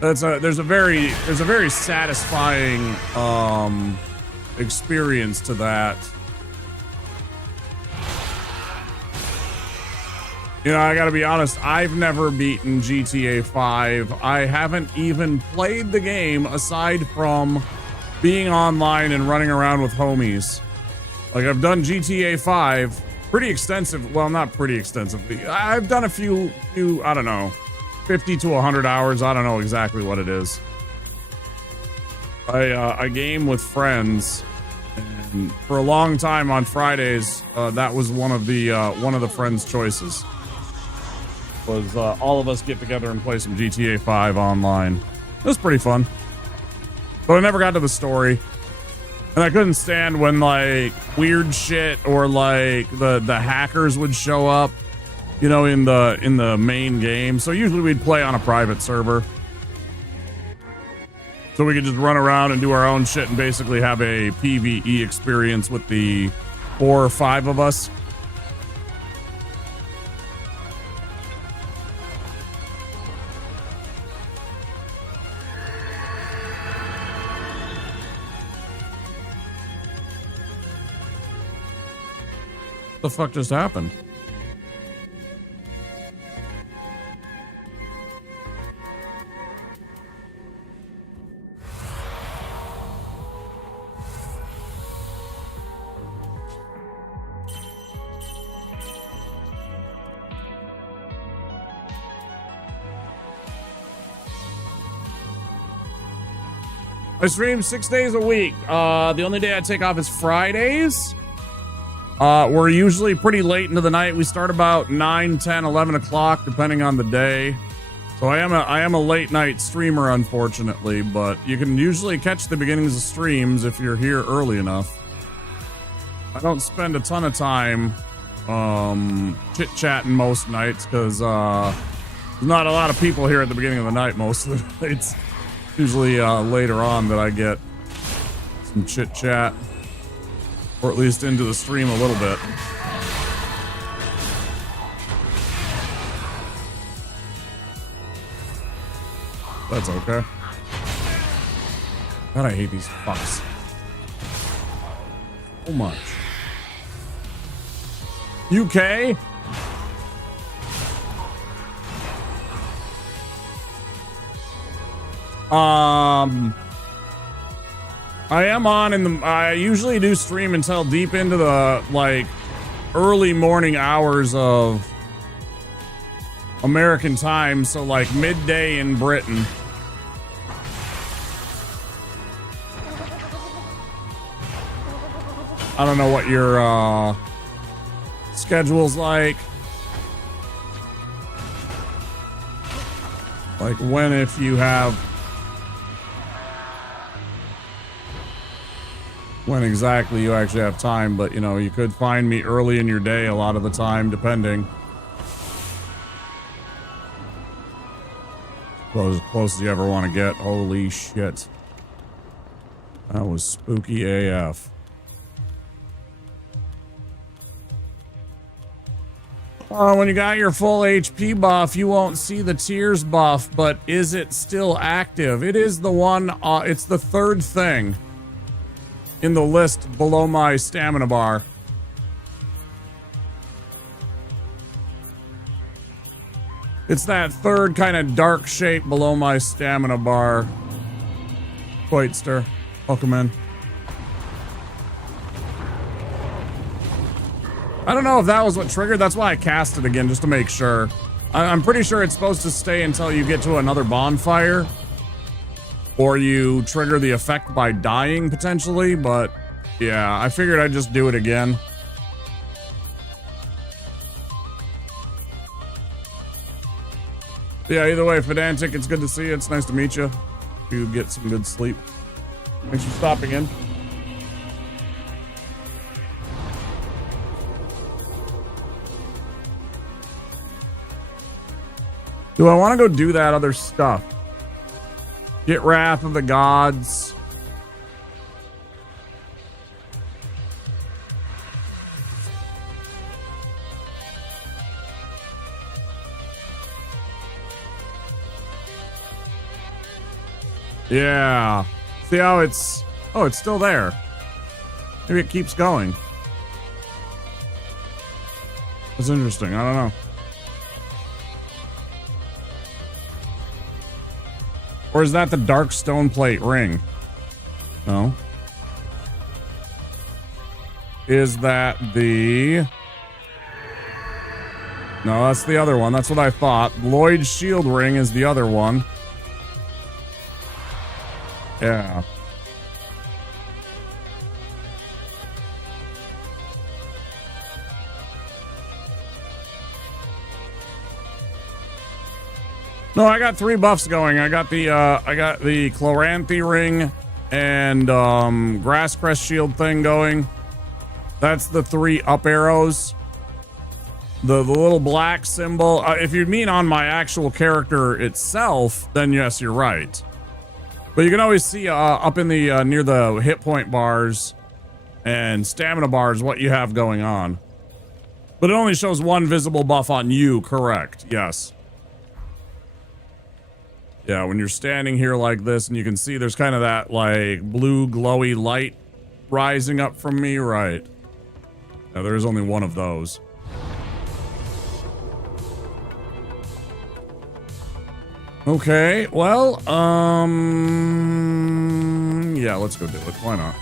There's a very satisfying experience to that. You know, I gotta be honest, I've never beaten GTA 5. I haven't even played the game aside from being online and running around with homies. Like, I've done GTA 5 pretty extensive. Well, not pretty extensively. I've done a few, I don't know, 50 to 100 hours. I don't know exactly what it is. I game with friends, and for a long time on Fridays, that was one of the friends' choices. Was all of us get together and play some GTA 5 online. It was pretty fun. But I never got to the story. And I couldn't stand when like weird shit or like the hackers would show up, you know, in the main game. So usually we'd play on a private server. So we could just run around and do our own shit and basically have a PvE experience with the 4 or 5 of us. What the fuck just happened? I stream 6 days a week. The only day I take off is Fridays. We're usually pretty late into the night. We start about 9, 10, 11 o'clock, depending on the day. So I am a late night streamer, unfortunately, but you can usually catch the beginnings of streams if you're here early enough. I don't spend a ton of time chit-chatting most nights because there's not a lot of people here at the beginning of the night most of the nights. Usually later on that I get some chit-chat. Or at least into the stream a little bit. That's okay. God, I hate these fucks so much. UK? I am on I usually do stream until deep into the, like, early morning hours of American time, so like midday in Britain. I don't know what your schedule's like. Like when, if you have, when exactly you actually have time, but you know, you could find me early in your day a lot of the time, depending. As close as you ever want to get. Holy shit. That was spooky AF. When you got your full HP buff, you won't see the tears buff, but is it still active? It is the one, it's the third thing in the list below my stamina bar. It's that third kind of dark shape below my stamina bar. Quaitster, welcome in. I don't know if that was what triggered. That's why I cast it again, just to make sure. I'm pretty sure it's supposed to stay until you get to another bonfire. Or you trigger the effect by dying, potentially. But, yeah, I figured I'd just do it again. Yeah, either way, Pedantic, it's good to see you. It's nice to meet you. You get some good sleep. Thanks for stopping in. Do I want to go do that other stuff? Get Wrath of the Gods. Yeah. See how it's... Oh, it's still there. Maybe it keeps going. That's interesting. I don't know. Or is that the dark stone plate ring? No. Is that the... No, that's the other one. That's what I thought. Lloyd's shield ring is the other one. Yeah. No, I got 3 buffs going. I got the Chloranthy ring and Grass Crest shield thing going. That's the 3 up arrows. The little black symbol. If you mean on my actual character itself, then yes, you're right. But you can always see up in the near the hit point bars and stamina bars what you have going on. But it only shows 1 visible buff on you, correct? Yes. Yeah, when you're standing here like this and you can see there's kind of that like blue glowy light rising up from me, right? Yeah, there is only 1 of those. Okay, well, yeah, let's go do it. Why not?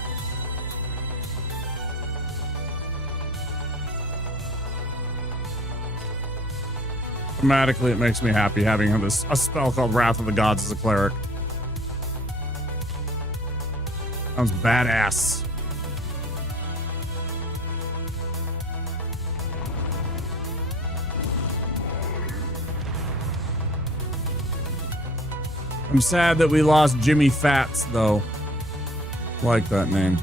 Automatically, it makes me happy having a spell called Wrath of the Gods as a cleric. Sounds badass. I'm sad that we lost Jimmy Fats, though. Like that name.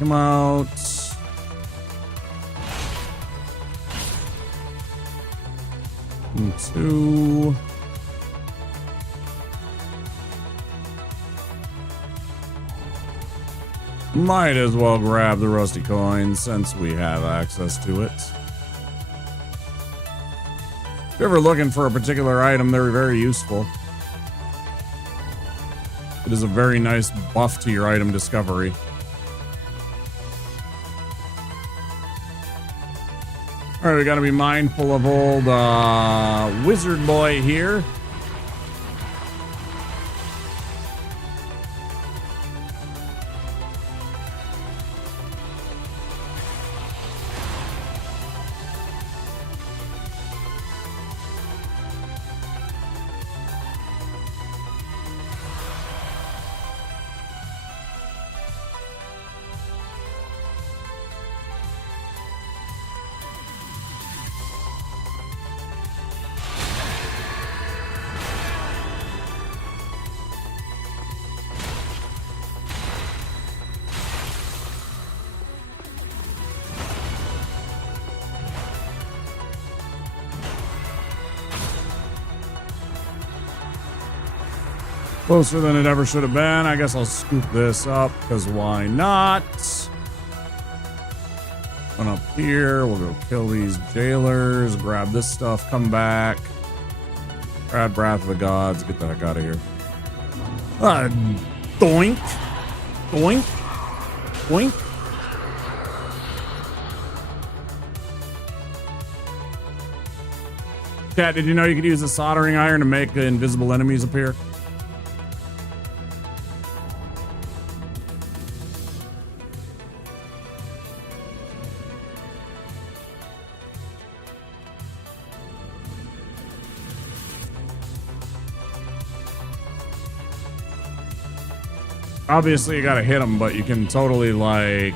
Come out. And 2. Might as well grab the rusty coin since we have access to it. If you're ever looking for a particular item, they're very useful. It is a very nice buff to your item discovery. All right, we got to be mindful of old wizard boy here. Closer than it ever should have been. I guess I'll scoop this up, because why not? One up here. We'll go kill these jailers. Grab this stuff. Come back. Grab Wrath of the Gods. Get the heck out of here. Doink. Doink. Doink. Chat, did you know you could use a soldering iron to make invisible enemies appear? Obviously, you gotta hit them, but you can totally, like,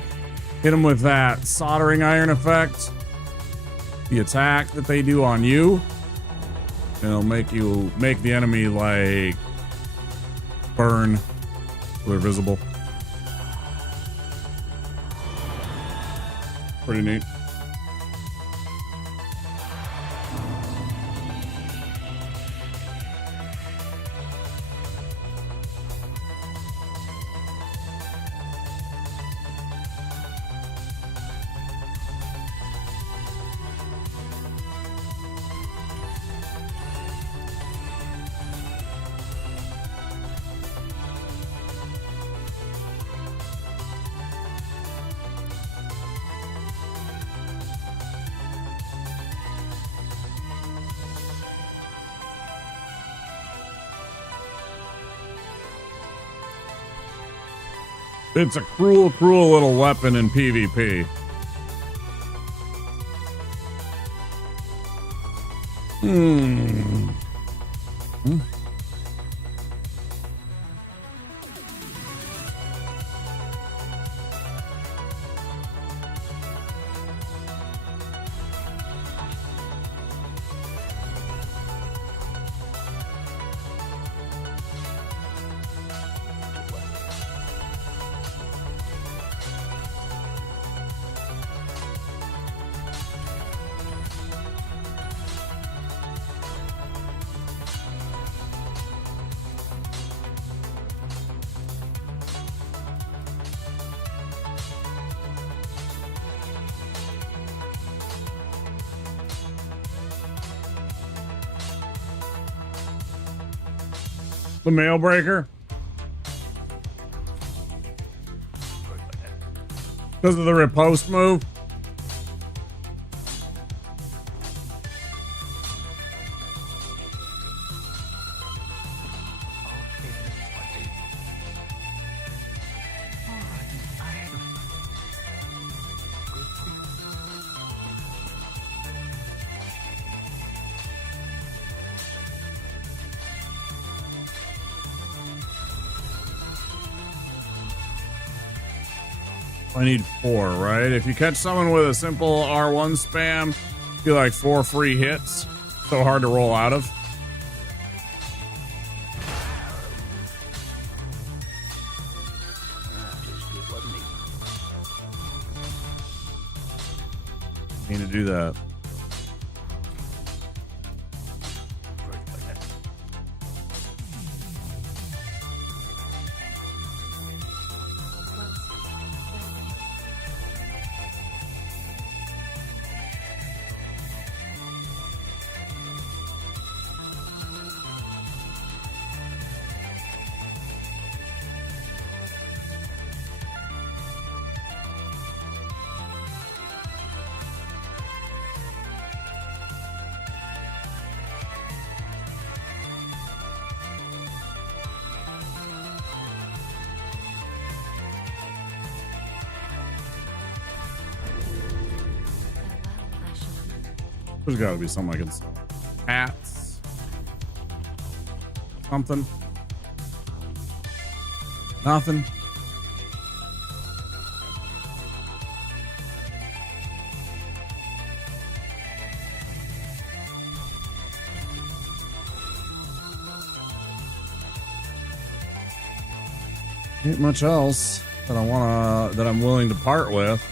hit them with that soldering iron effect. The attack that they do on you. It'll make the enemy, like, burn. So they're visible. Pretty neat. It's a cruel, cruel little weapon in PvP. The mail breaker. Because of the riposte move. I need 4, right? If you catch someone with a simple R1 spam, you get like 4 free hits. So hard to roll out of. Need to do that. There's got to be something I can sell. Hats. Something. Nothing. Ain't much else that I'm willing to part with.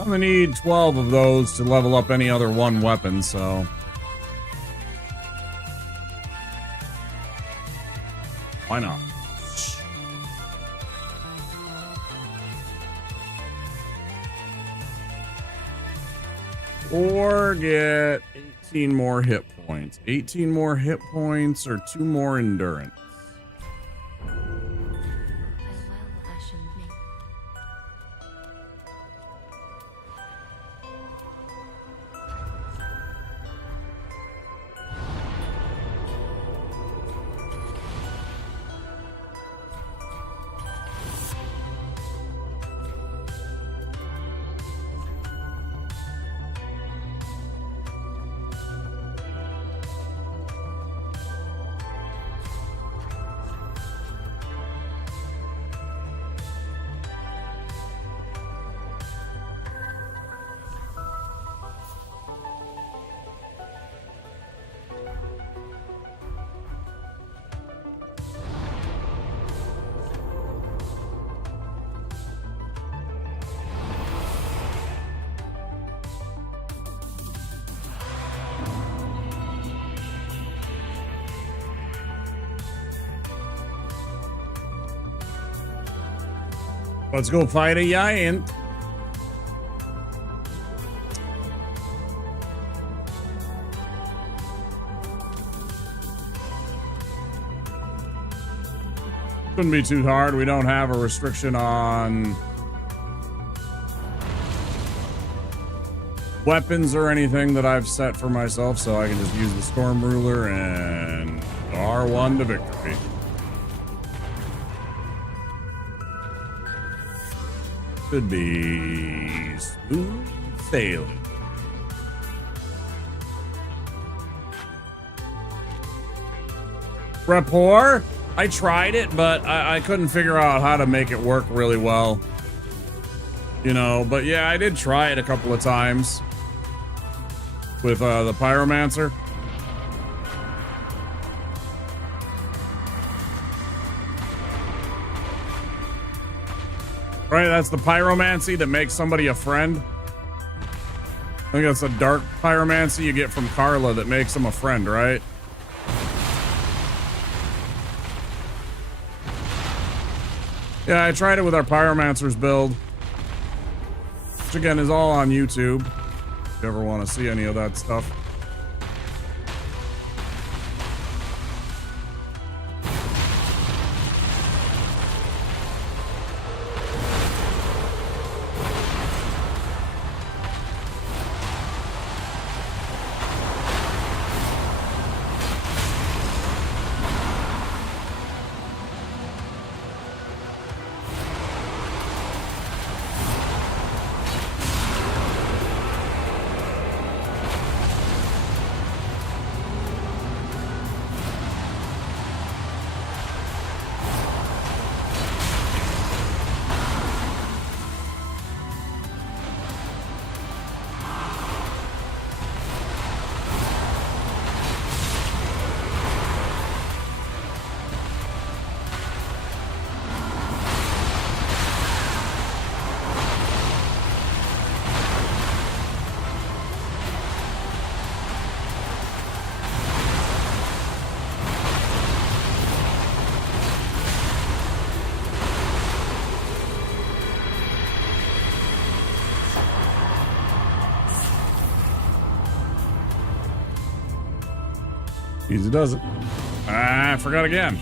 I'm gonna need 12 of those to level up any other one weapon, so. Why not? Or get 18 more hit points. 18 more hit points or 2 more endurance. Let's go fight a giant. Shouldn't be too hard. We don't have a restriction on weapons or anything that I've set for myself, so I can just use the Storm Ruler and R1 to victory. Should be smooth sailing. Rapport? I tried it, but I couldn't figure out how to make it work really well. You know, but yeah, I did try it a couple of times with the Pyromancer. Right, that's the pyromancy that makes somebody a friend. I think that's a dark pyromancy you get from Carla that makes him a friend, right? Yeah, I tried it with our pyromancer's build, which again is all on YouTube if you ever want to see any of that stuff. Easy does it. I forgot again.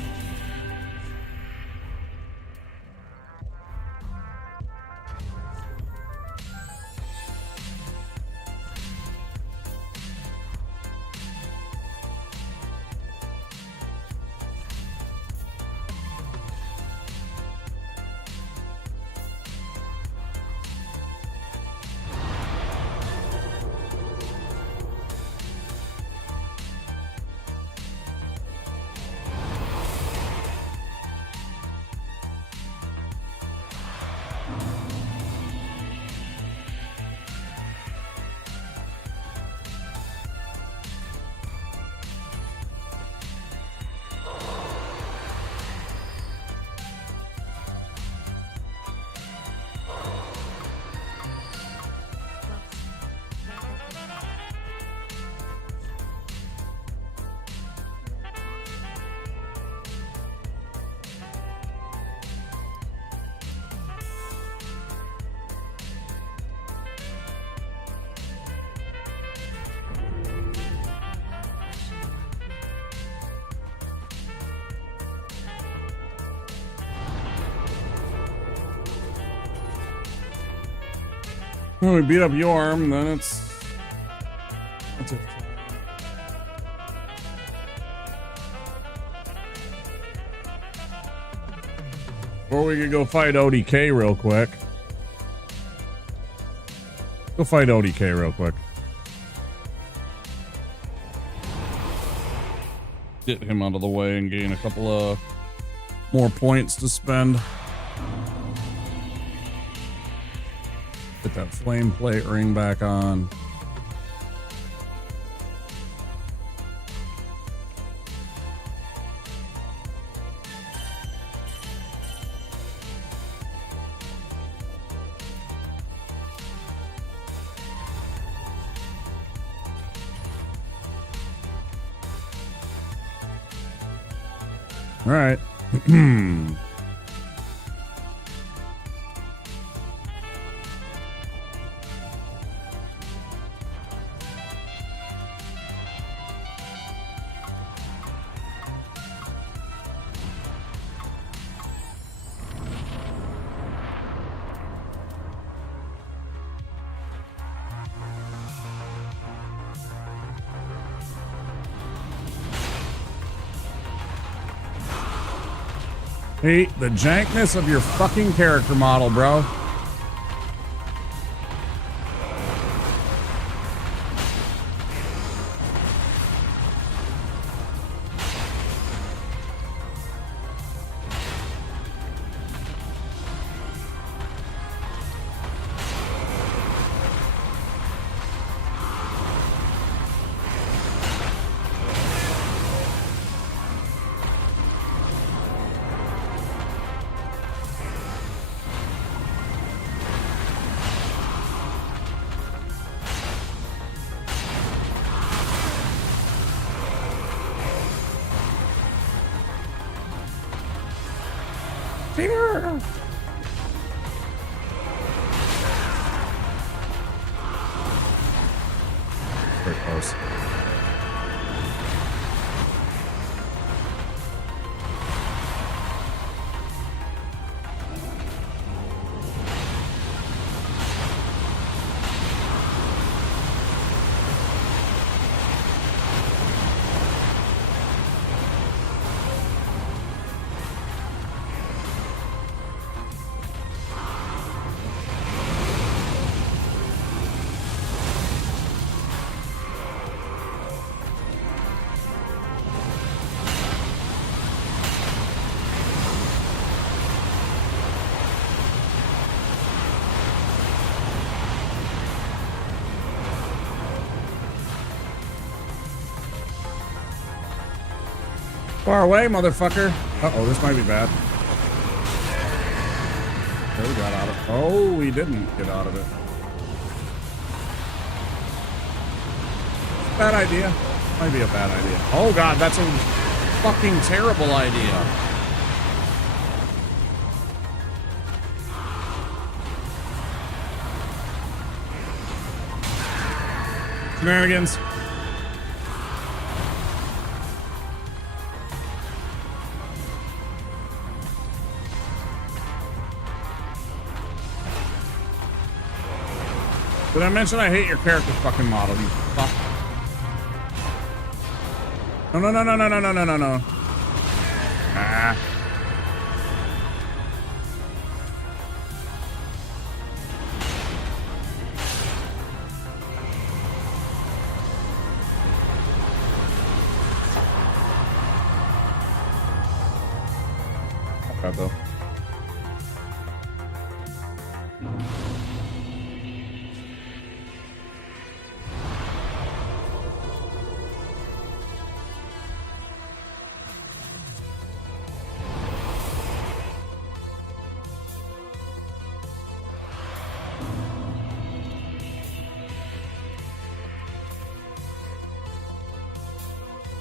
When we beat up Yorm, then that's it. Or we could go fight ODK real quick. Go fight ODK real quick. Get him out of the way and gain a couple of more points to spend. Get that flame plate ring back on. All right. Hey, the jankness of your fucking character model, bro. Very close. Far away, motherfucker. Uh-oh, this might be bad. Oh, we got out of it. Oh, we didn't get out of it. Bad idea. Might be a bad idea. Oh, God, that's a fucking terrible idea. Shenanigans. Did I mention I hate your character fucking model, you fuck? No, no, no, no, no, no, no, no, no, no. Ah. Okay, though.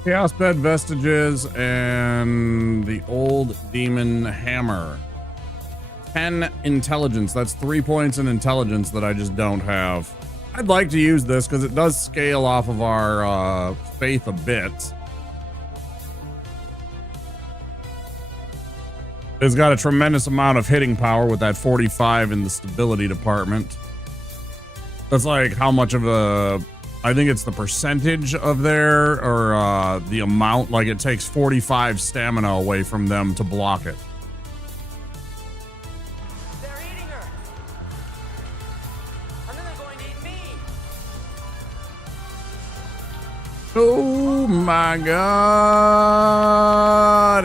Chaos Bed Vestiges and the Old Demon Hammer. 10 intelligence. That's 3 points in intelligence that I just don't have. I'd like to use this because it does scale off of our faith a bit. It's got a tremendous amount of hitting power with that 45 in the stability department. That's like how much of a... I think it's the percentage of their, or the amount, like it takes 45 stamina away from them to block it. They're eating her. And then they're going to eat me. Oh my God.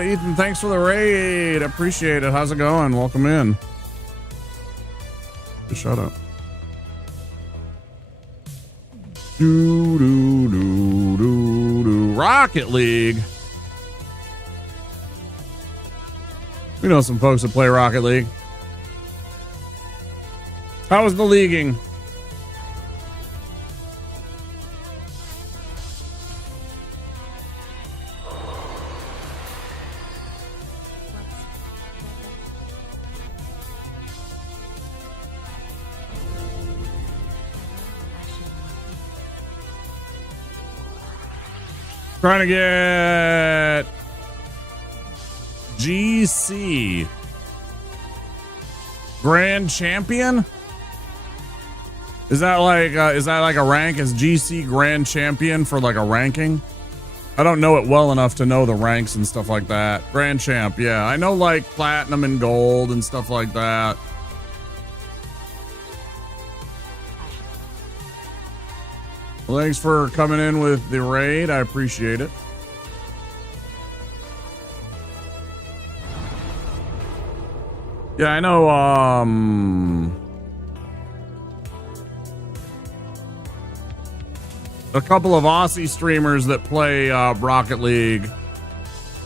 Ethan, thanks for the raid. Appreciate it. How's it going? Welcome in. Just shut up. Do, do, do, do, do. Rocket League. We know some folks that play Rocket League. How was the leaguing? Trying to get GC Grand Champion. Is that like a rank? Is GC Grand Champion for like a ranking? I don't know it well enough to know the ranks and stuff like that. Grand Champ, yeah. I know like platinum and gold and stuff like that. Well, thanks for coming in with the raid. I appreciate it. Yeah, I know, a couple of Aussie streamers that play Rocket League.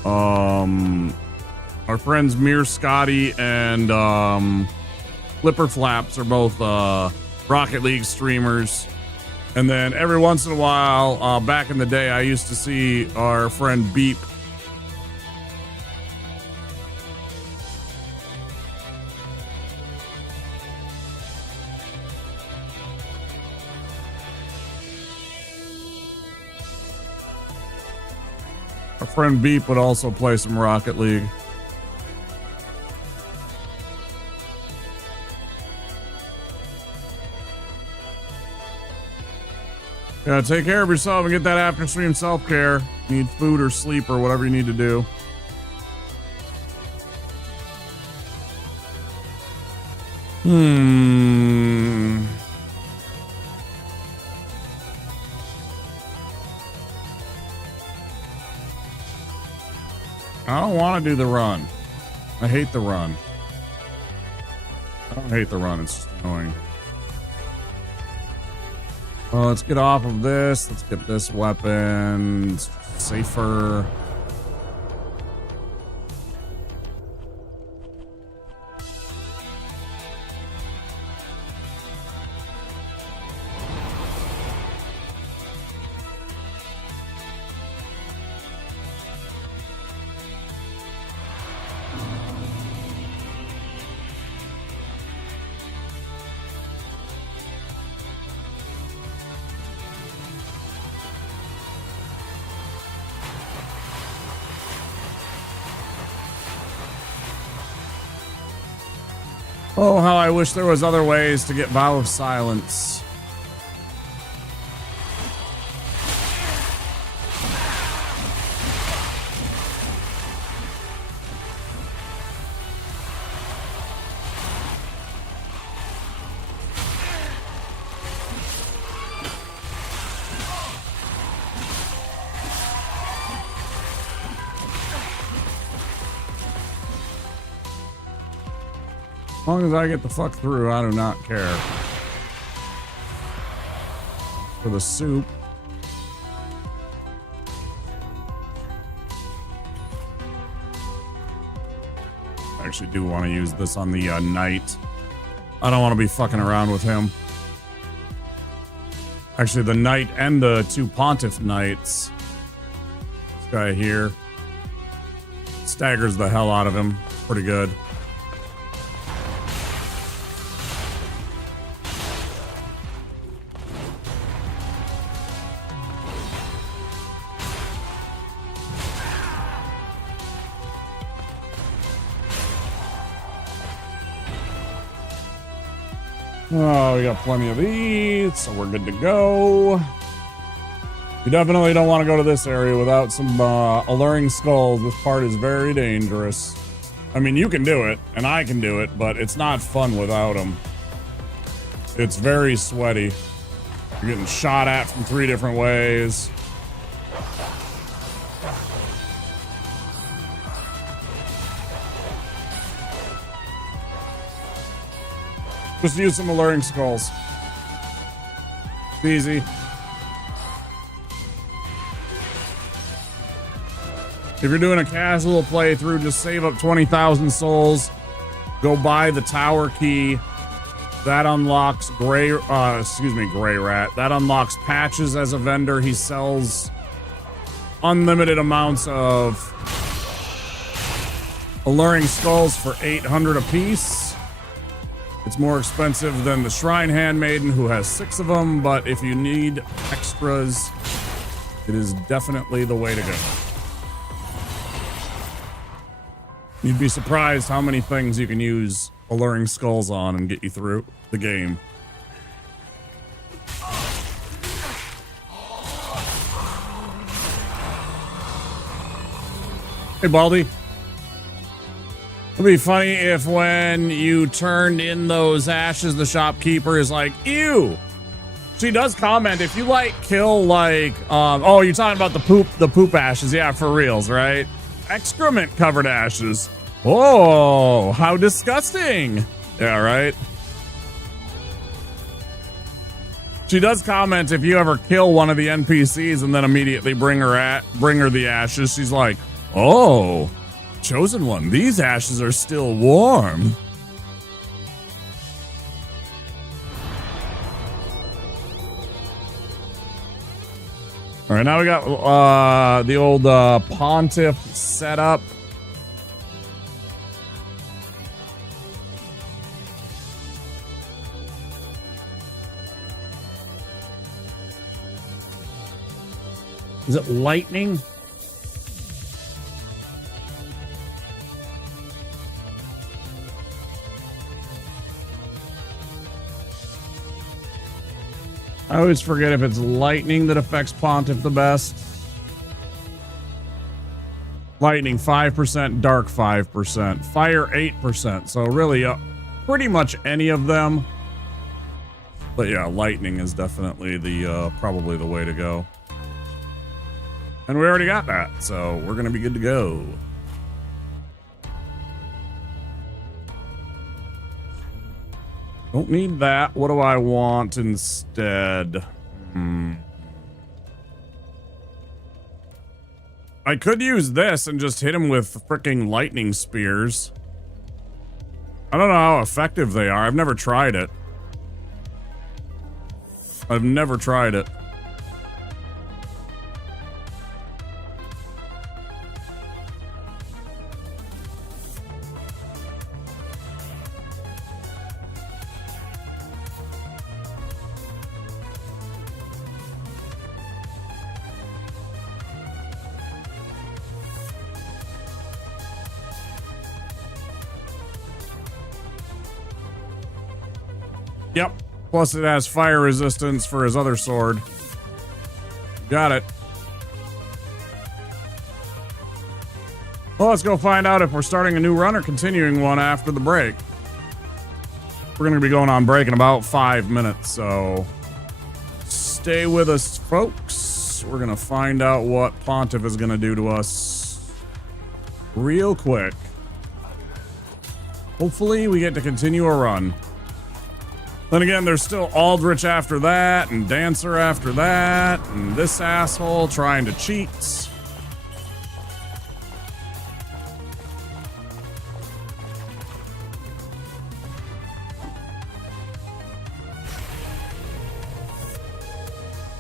Our friends Mir Scotty and Flipper Flaps are both Rocket League streamers. And then every once in a while, back in the day, I used to see our friend Beep Our friend Beep would also play some Rocket League. Yeah, take care of yourself and get that after stream self-care. Need food or sleep or whatever you need to do. I don't want to do the run. I hate the run. I don't hate the run. It's just annoying. Well, let's get off of this. Let's get this weapon. It's safer. Oh, how I wish there was other ways to get Vow of Silence. As long as I get the fuck through, I do not care. For the soup. I actually do want to use this on the knight. I don't want to be fucking around with him. Actually, the knight and the two pontiff knights. This guy here staggers the hell out of him. Pretty good. Oh, we got plenty of these, so we're good to go. You definitely don't want to go to this area without some alluring skulls. This part is very dangerous. I mean, you can do it, and I can do it, but it's not fun without them. It's very sweaty. You're getting shot at from 3 different ways. Just use some alluring skulls. It's easy. If you're doing a casual playthrough, just save up 20,000 souls. Go buy the tower key. That unlocks Gray Rat. That unlocks Patches as a vendor. He sells unlimited amounts of alluring skulls for 800 apiece. It's more expensive than the Shrine Handmaiden, who has 6 of them, but if you need extras, it is definitely the way to go. You'd be surprised how many things you can use alluring skulls on and get you through the game. Hey, Baldy. It'd be funny if when you turned in those ashes, the shopkeeper is like, ew. She does comment if you like kill like, oh, you're talking about the poop ashes. Yeah, for reals, right? Excrement covered ashes. Oh, how disgusting. Yeah, right. She does comment if you ever kill one of the NPCs and then immediately bring her the ashes. She's like, oh, chosen one, these ashes are still warm. All right, now we got the old pontiff setup. Is it lightning? I always forget if it's lightning that affects Pontiff the best. Lightning 5%, dark 5%, fire 8%. So really pretty much any of them. But yeah, lightning is definitely the probably the way to go. And we already got that, so we're gonna be good to go. Don't need that. What do I want instead? I could use this and just hit him with freaking lightning spears. I don't know how effective they are. I've never tried it. I've never tried it. Yep. Plus it has fire resistance for his other sword. Got it. Well, let's go find out if we're starting a new run or continuing one after the break. We're going to be going on break in about 5 minutes, so stay with us, folks. We're going to find out what Pontiff is going to do to us real quick. Hopefully we get to continue a run. Then again, there's still Aldrich after that, and Dancer after that, and this asshole trying to cheat.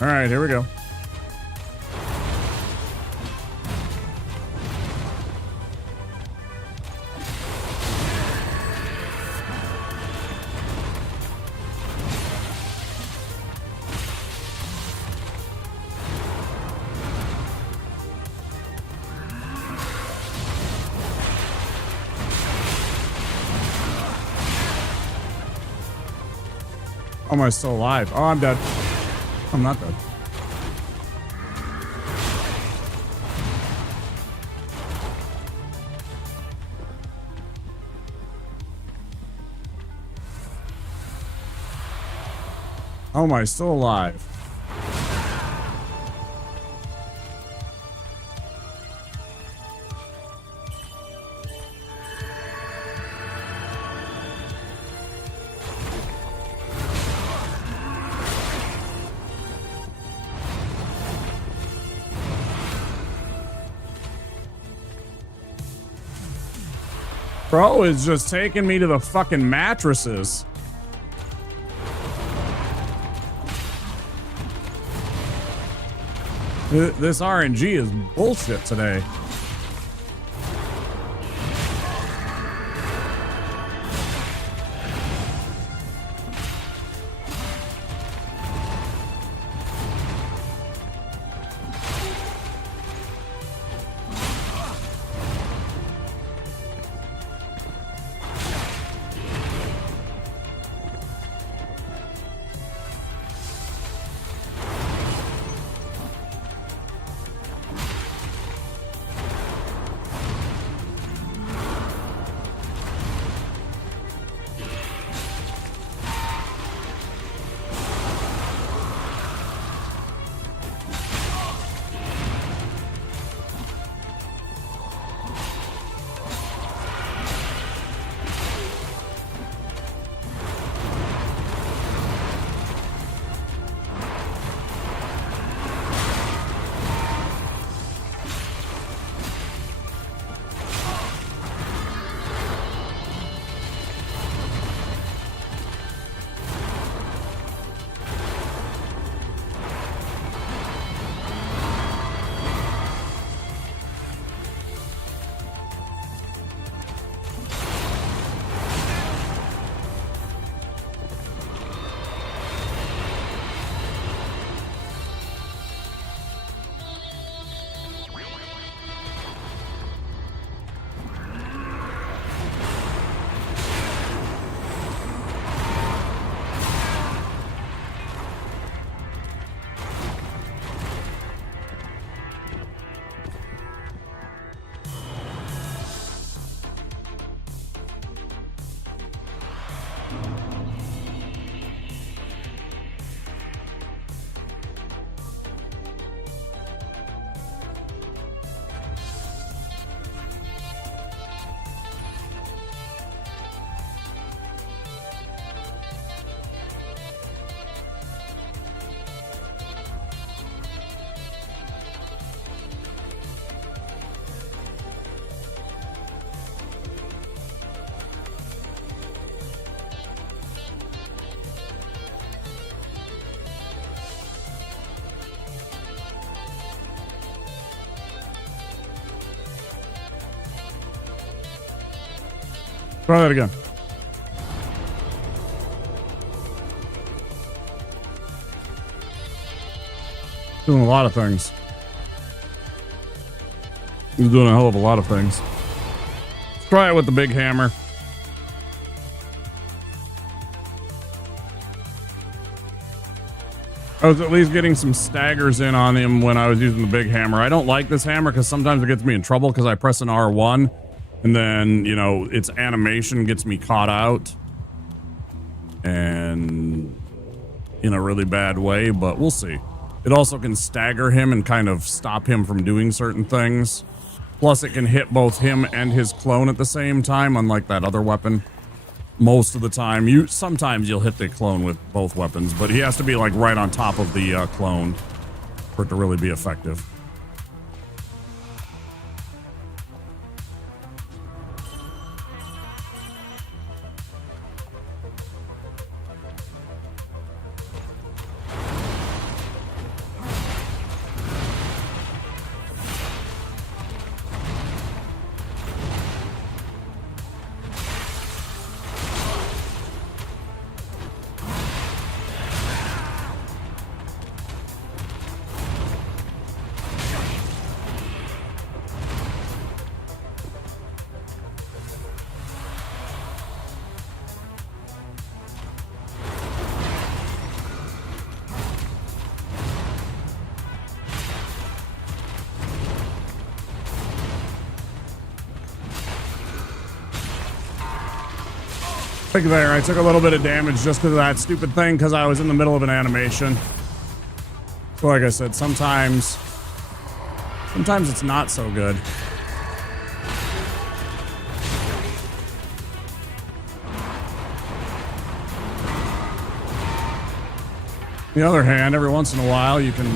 All right, here we go. Oh, am I still alive? Oh, I'm dead. I'm not dead. Oh, am I still alive? Bro is just taking me to the fucking mattresses. This RNG is bullshit today. Try that again. Doing a lot of things. He's doing a hell of a lot of things. Let's try it with the big hammer. I was at least getting some staggers in on him when I was using the big hammer. I don't like this hammer because sometimes it gets me in trouble because I press an R1 and then, you know, its animation gets me caught out and in a really bad way, but we'll see. It also can stagger him and kind of stop him from doing certain things. Plus it can hit both him and his clone at the same time, unlike that other weapon. Most of the time, sometimes you'll hit the clone with both weapons, but he has to be like right on top of the clone for it to really be effective. Like there, I took a little bit of damage just because of that stupid thing because I was in the middle of an animation. So like I said, sometimes it's not so good. On the other hand, every once in a while you can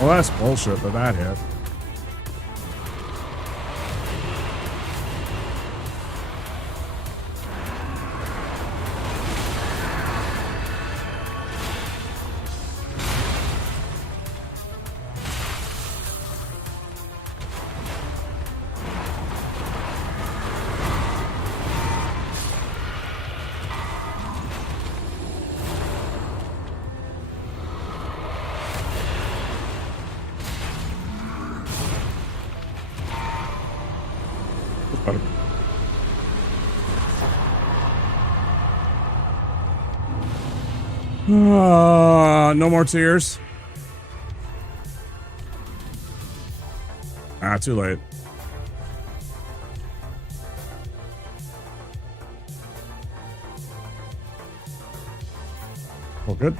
well, that's bullshit that hit. No more tears. Too late. Well, good.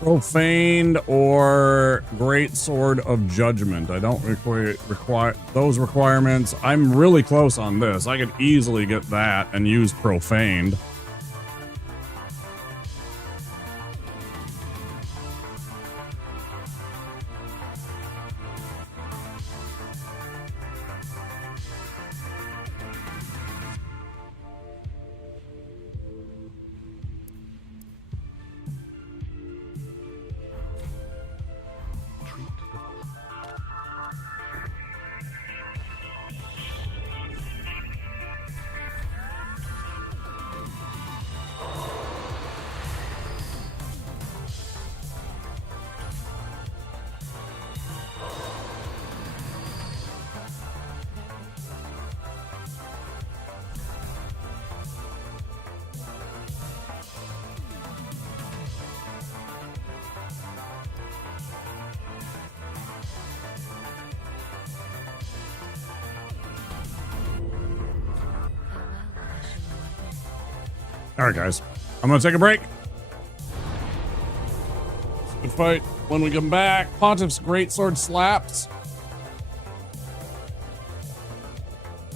Profaned or Great Sword of Judgment. I don't require those requirements. I'm really close on this. I could easily get that and use Profaned. All right, guys. I'm going to take a break. Good fight. When we come back, Pontiff's Greatsword slaps.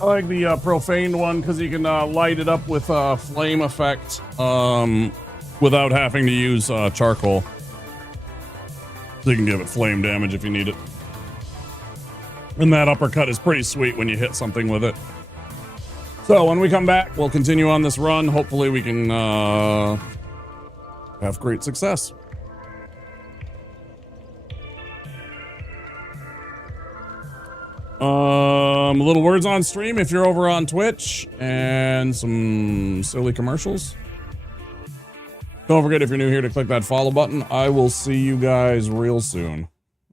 I like the profaned one because you can light it up with flame effect without having to use charcoal. So you can give it flame damage if you need it. And that uppercut is pretty sweet when you hit something with it. So when we come back, we'll continue on this run. Hopefully we can have great success. Little words on stream if you're over on Twitch, and some silly commercials. Don't forget, if you're new here, to click that follow button. I will see you guys real soon.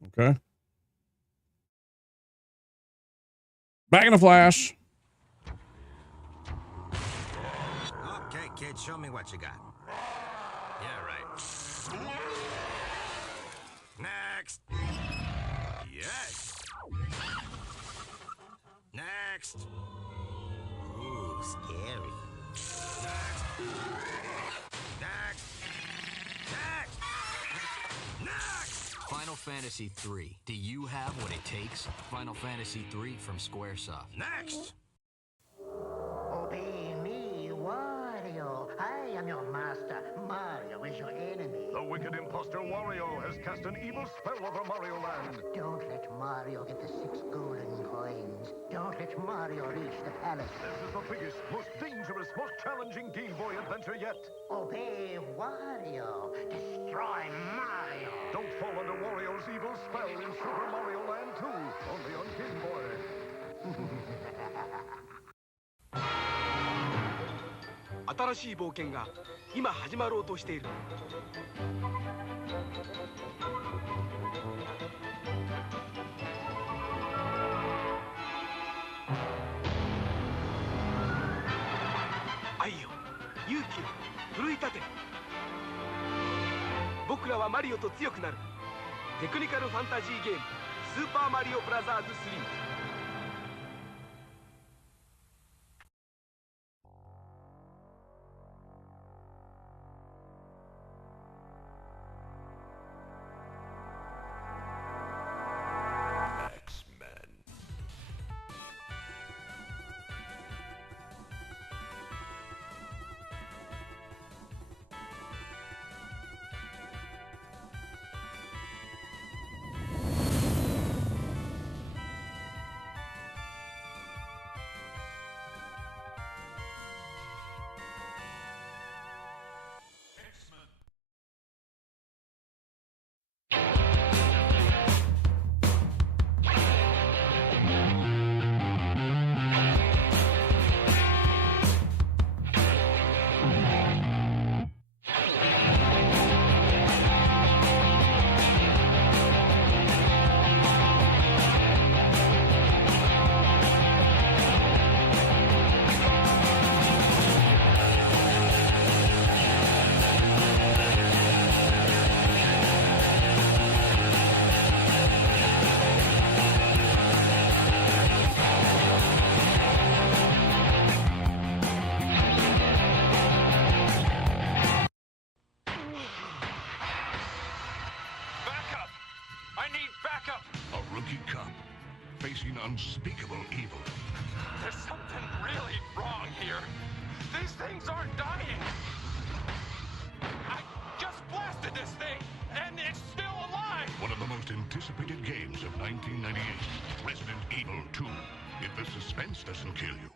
Okay? Back in a flash. Okay, kid, show me what you got. Yeah, right. Next. Yes. Next. Ooh, scary. Next. Next. Next. Next. Final Fantasy III. Do you have what it takes? Final Fantasy III from Squaresoft. Next. Obey me, Wario. I am your master. Mario is your enemy. The wicked imposter Wario has cast an evil spell over Mario Land. Don't let Mario get the 6 golden coins. Don't let Mario reach the palace. This is the biggest, most dangerous, most challenging Game Boy adventure yet. Obey Wario. Destroy Mario. Don't fall under Wario's evil spell in Super Mario Land 2, only on Game Boy. 新しい冒険が今始まろうとしている。愛よ、勇気よ、奮い立て。僕らはマリオと強くなる。テクニカルファンタジーゲーム「スーパーマリオブラザーズ3」。Unspeakable evil. There's something really wrong here. These things aren't dying. I just blasted this thing, and it's still alive. One of the most anticipated games of 1998, Resident Evil 2. If the suspense doesn't kill you,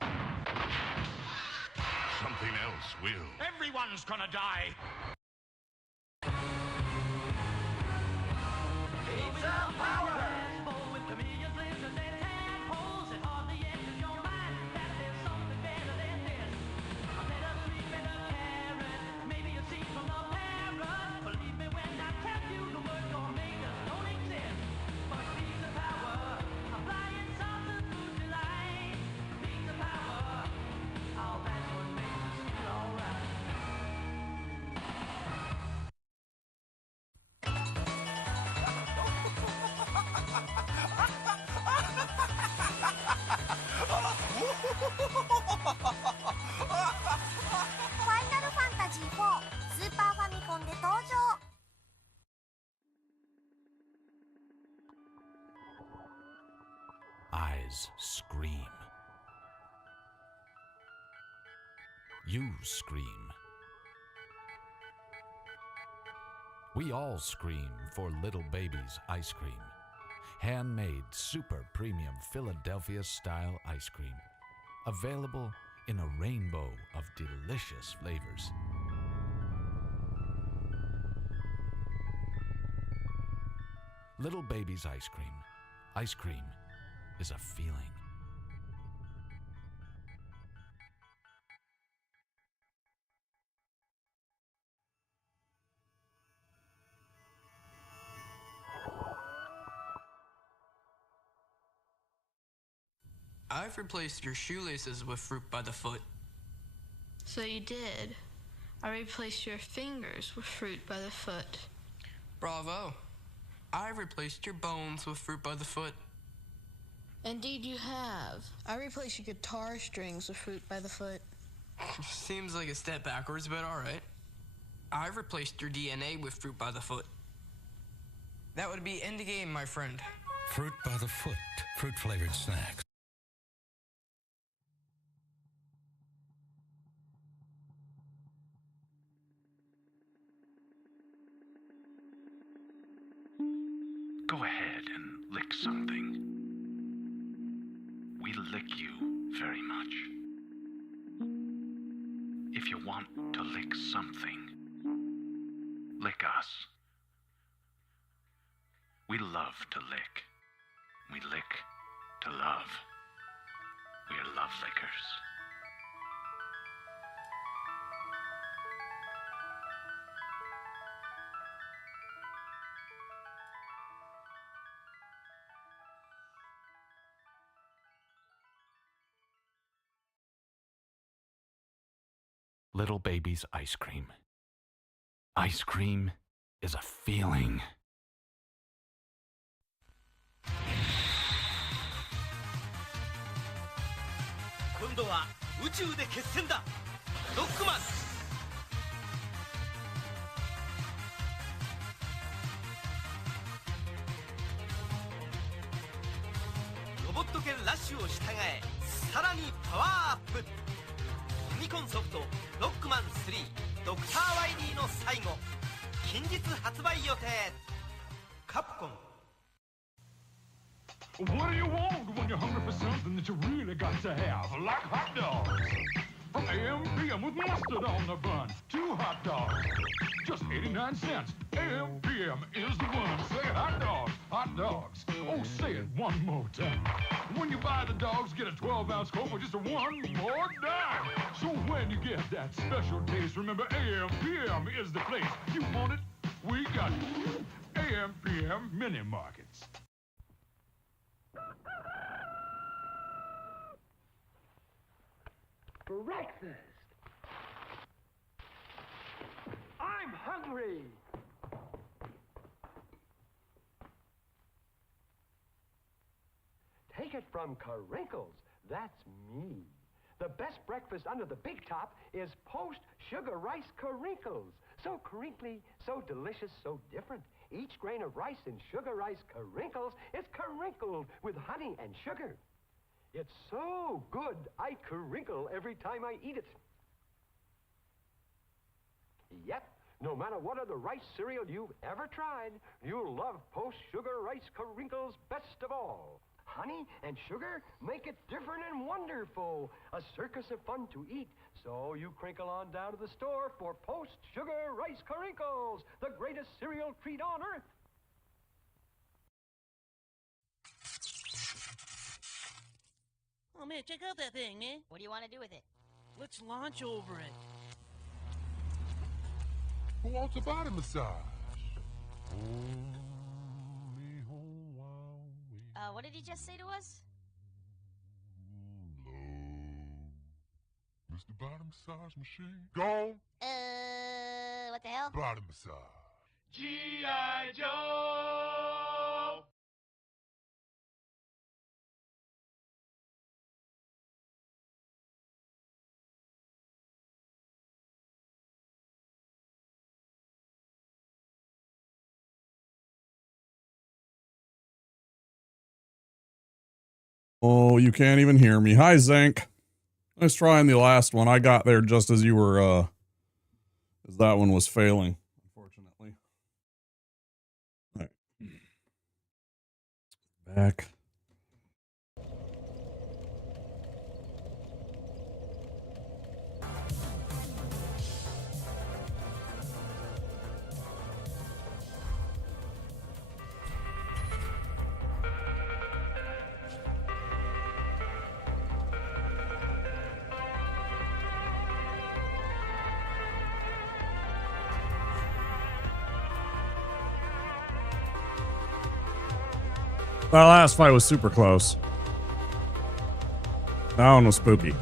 something else will. Everyone's gonna die. Pizza power! Eyes scream. You scream. We all scream for Little Baby's ice cream. Handmade, super premium Philadelphia-style ice cream. Available in a rainbow of delicious flavors. Little Baby's ice cream. Ice cream is a feeling. I've replaced your shoelaces with fruit by the foot. So you did. I replaced your fingers with fruit by the foot. Bravo. I've replaced your bones with fruit by the foot. Indeed you have. I replaced your guitar strings with fruit by the foot. Seems like a step backwards, but alright. I've replaced your DNA with fruit by the foot. That would be end game, my friend. Fruit by the foot. Fruit-flavored snacks. Go ahead and lick something. We lick you very much. If you want to lick something, lick us. We love to lick. We lick to love. We're love lickers. Little Baby's ice cream. Ice cream is a feeling. 今度は宇宙で決戦だ。ロックマン。ロボット犬ラッシュを従え、さらにパワーアップ。ファミコンソフトロックマン3ドクターワイリーの最後、近日発売予定。カプコン。 What do you want when you're hungry for something that you really got to have? Like hot dogs. From AM/PM with mustard on the bun. 2 hot dogs. Just 89 cents. AM/PM is the one. Say hot dogs. Hot dogs. Oh, say it one more time. When you buy the dogs, get a 12-ounce Coke for just one more dime. So when you get that special taste, remember AM/PM is the place. You want it? We got it. AM/PM Mini Markets. Breakfast! I'm hungry! Take it from Carinkles. That's me. The best breakfast under the big top is post-sugar rice Carinkles. So crinkly, so delicious, so different. Each grain of rice in sugar rice Carinkles is crinkled with honey and sugar. It's so good, I crinkle every time I eat it. Yep, no matter what other rice cereal you've ever tried, you'll love post-sugar rice Carinkles best of all. Honey and sugar make it different and wonderful. A circus of fun to eat. So you crinkle on down to the store for post-sugar rice Carinkles, the greatest cereal treat on earth. Oh man, check out that thing, man. What do you want to do with it? Let's launch over it. Who wants a body massage? What did he just say to us? Mr. Body Massage Machine. Go! What the hell? Body massage. G.I. Joe! Oh, you can't even hear me. Hi, Zank. Nice trying the last one. I got there just as you were, as that one was failing, unfortunately. All right. Back. That last fight was super close. That one was spooky.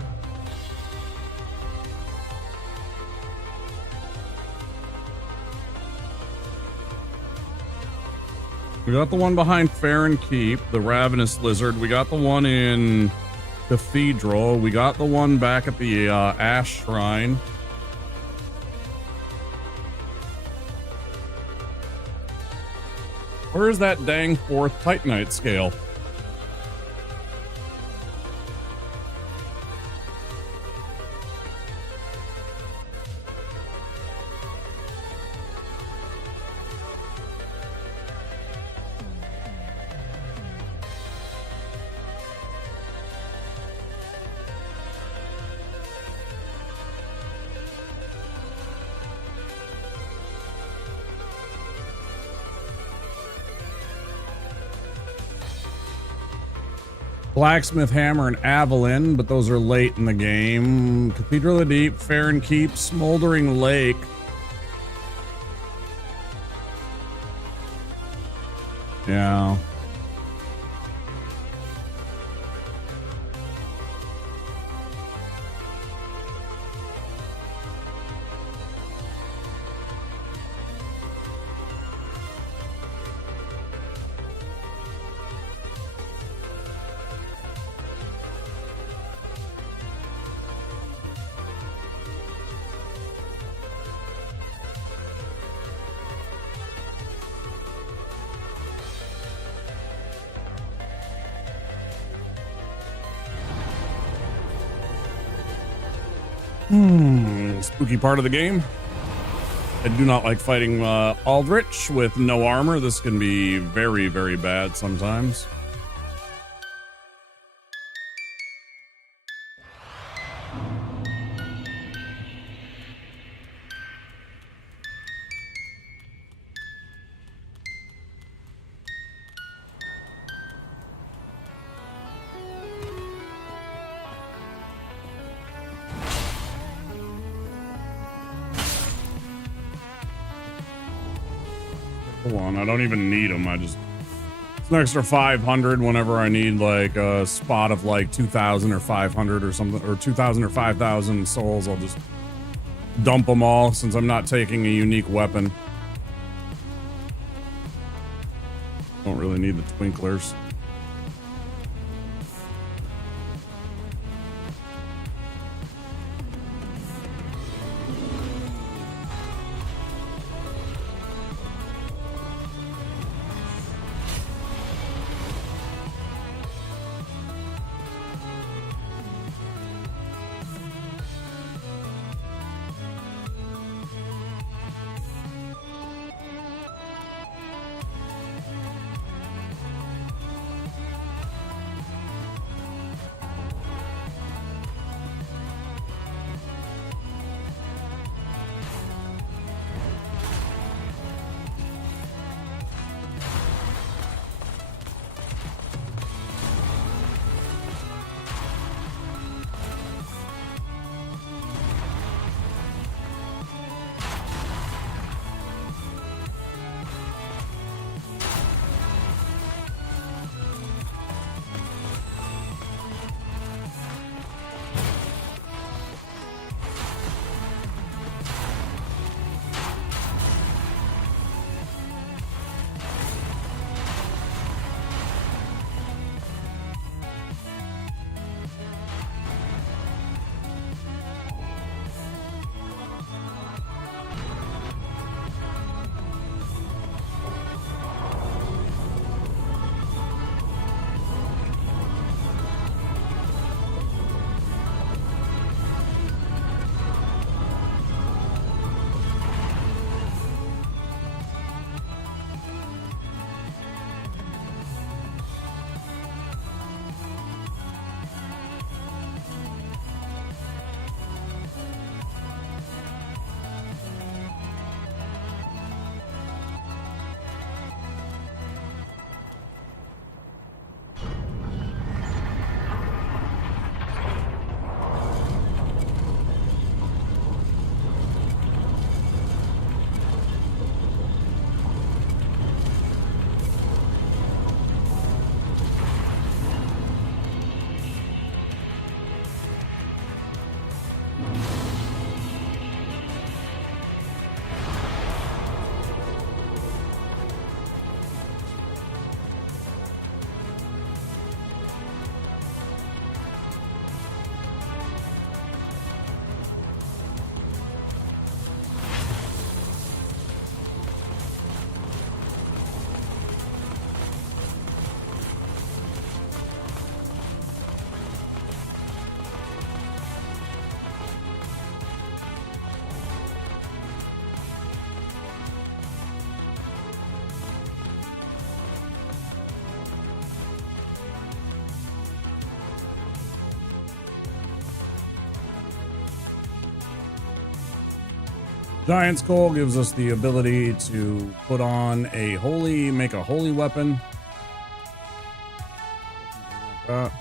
We got the one behind Farron Keep, the Ravenous Lizard. We got the one in Cathedral. We got the one back at the Ash Shrine. Where is that dang fourth Titanite scale? Blacksmith Hammer and Avalon, but those are late in the game. Cathedral of the Deep, Farron Keep, Smoldering Lake. Yeah. Spooky part of the game. I do not like fighting Aldrich with no armor. This can be very, very bad sometimes. Hold on, I don't even need them. It's an extra 500 whenever I need like a spot of like 2,000 or 500 or something, or 2,000 or 5,000 souls. I'll just dump them all since I'm not taking a unique weapon. Don't really need the twinklers. Giant Skull gives us the ability to put on make a holy weapon. Like that.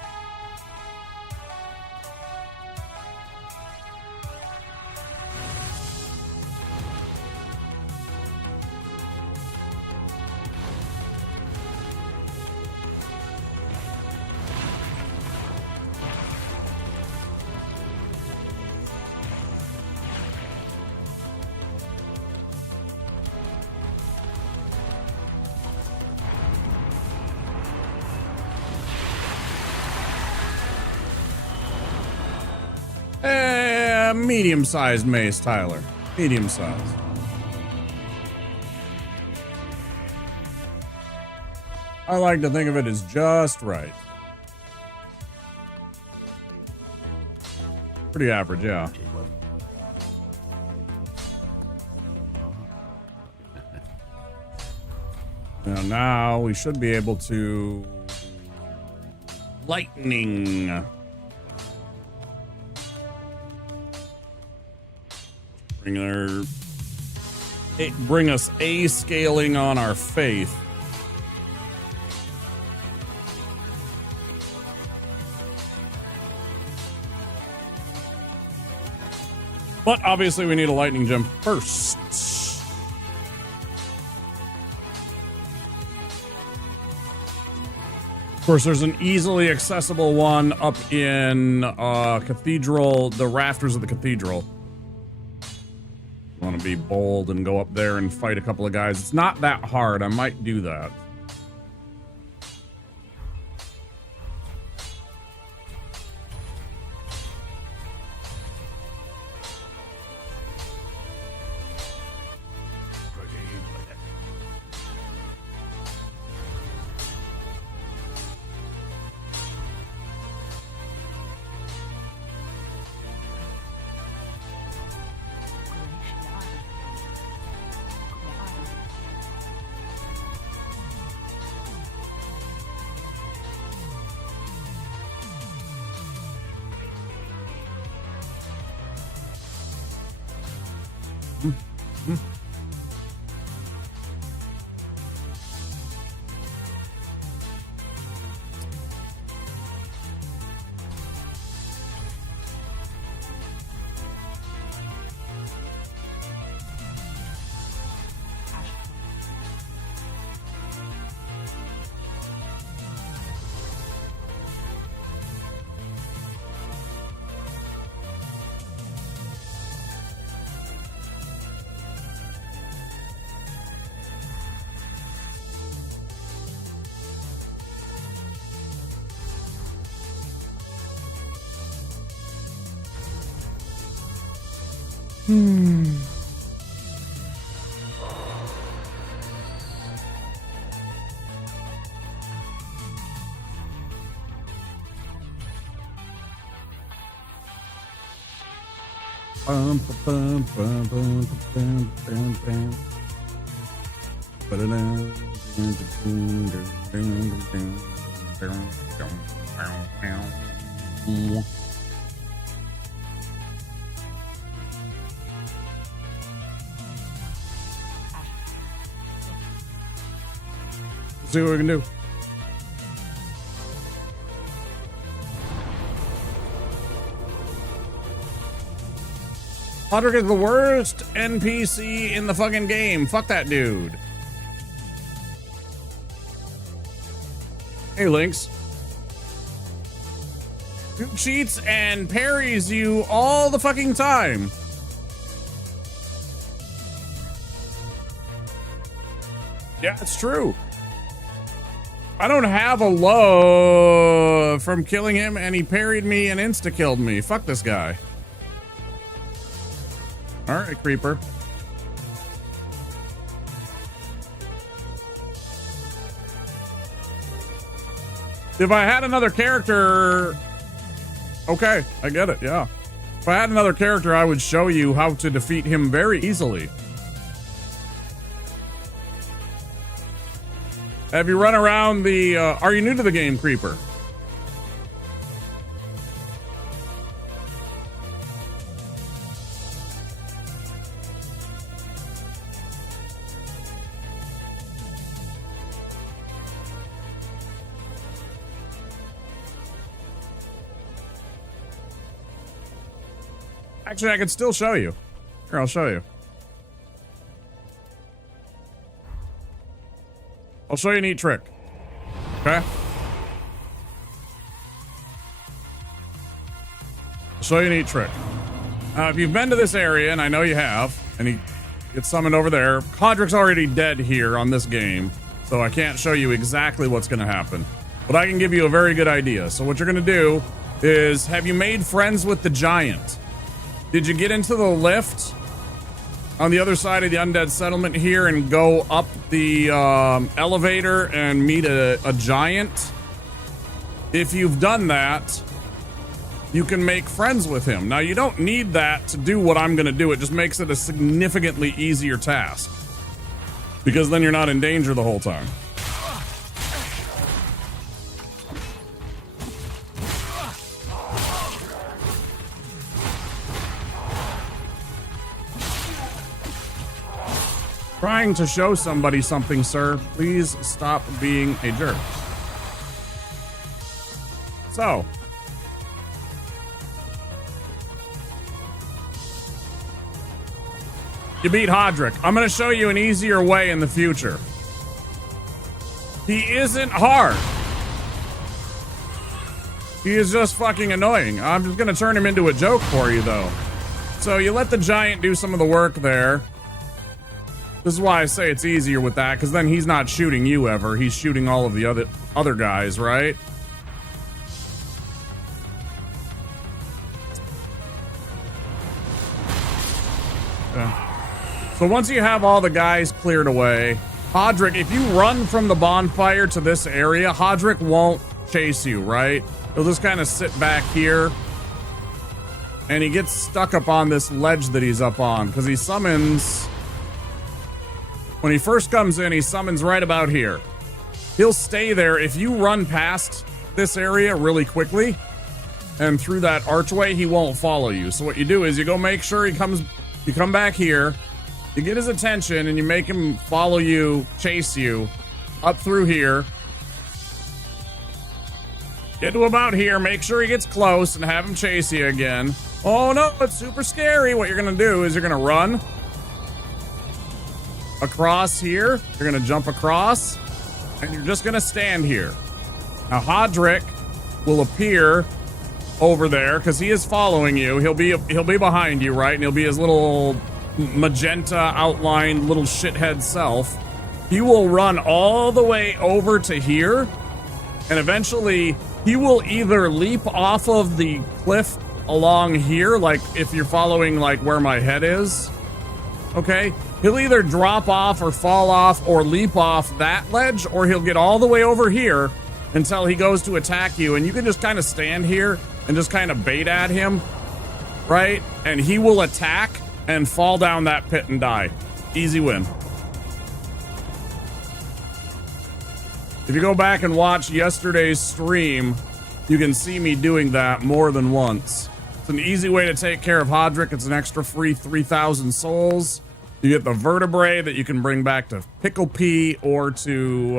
Medium-sized mace, Tyler. Medium-sized. I like to think of it as just right. Pretty average, yeah. Now we should be able to lightning. Bring us a scaling on our faith. But obviously we need a lightning gem first. Of course, there's an easily accessible one up in Cathedral, the rafters of the Cathedral. Want to be bold and go up there and fight a couple of guys. It's not that hard. I might do that. See what we can do. Podrick is the worst NPC in the fucking game. Fuck that dude. Hey, Lynx. Dude cheats and parries you all the fucking time. Yeah, it's true. I don't have a low from killing him, and he parried me and insta-killed me. Fuck this guy. Alright, Creeper. If I had another character... Okay, I get it, yeah. If I had another character, I would show you how to defeat him very easily. Have you run around the... are you new to the game, Creeper? Actually, I could still show you. Here, I'll show you. I'll show you a neat trick. Okay? I'll show you a neat trick. If you've been to this area, and I know you have, and he gets summoned over there, Hodrick's already dead here on this game, so I can't show you exactly what's going to happen. But I can give you a very good idea. So what you're going to do is, have you made friends with the giant? Did you get into the lift on the other side of the undead settlement here and go up the elevator and meet a giant? If you've done that, you can make friends with him. Now, you don't need that to do what I'm going to do. It just makes it a significantly easier task, because then you're not in danger the whole time. Trying to show somebody something, sir. Please stop being a jerk. So, you beat Hodrick. I'm going to show you an easier way in the future. He isn't hard. He is just fucking annoying. I'm just going to turn him into a joke for you, though. So you let the giant do some of the work there. This is why I say it's easier with that, because then he's not shooting you ever. He's shooting all of the other guys, right? So once you have all the guys cleared away, Hodrick, if you run from the bonfire to this area, Hodrick won't chase you, right? He'll just kind of sit back here. And he gets stuck up on this ledge that he's up on, because he summons... When he first comes in, he summons right about here. He'll stay there. If you run past this area really quickly and through that archway, he won't follow you. So what you do is you go make sure you come back here, you get his attention, and you make him follow you, chase you up through here. Get to about here, make sure he gets close, and have him chase you again. Oh no, it's super scary. What you're gonna do is you're gonna run across here. You're gonna jump across, and you're just gonna stand here. Now Hodrick will appear over there because he is following you. He'll be behind you, right? And he'll be his little magenta outlined little shithead self. He will run all the way over to here, and eventually he will either leap off of the cliff along here, like if you're following like where my head is, okay? He'll either drop off or fall off or leap off that ledge, or he'll get all the way over here until he goes to attack you, and you can just kind of stand here and just kind of bait at him, right? And he will attack and fall down that pit and die. Easy win. If you go back and watch yesterday's stream, you can see me doing that more than once. It's an easy way to take care of Hodrick. It's an extra free 3,000 souls. You get the vertebrae that you can bring back to Pickle Pea or to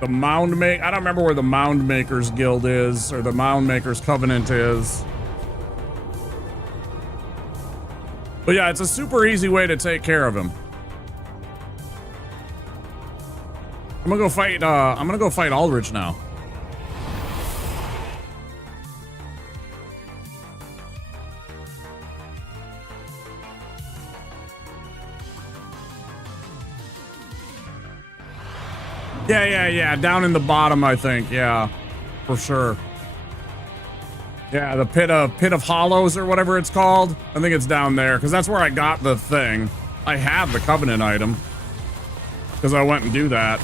the Mound Maker. I don't remember where the Mound Makers Guild is, or the Mound Makers Covenant is. But yeah, it's a super easy way to take care of him. I'm gonna go fight Aldrich now. Yeah. Down in the bottom, I think. Yeah, for sure. Yeah, the pit of hollows or whatever it's called. I think it's down there because that's where I got the thing. I have the Covenant item because I went and do that.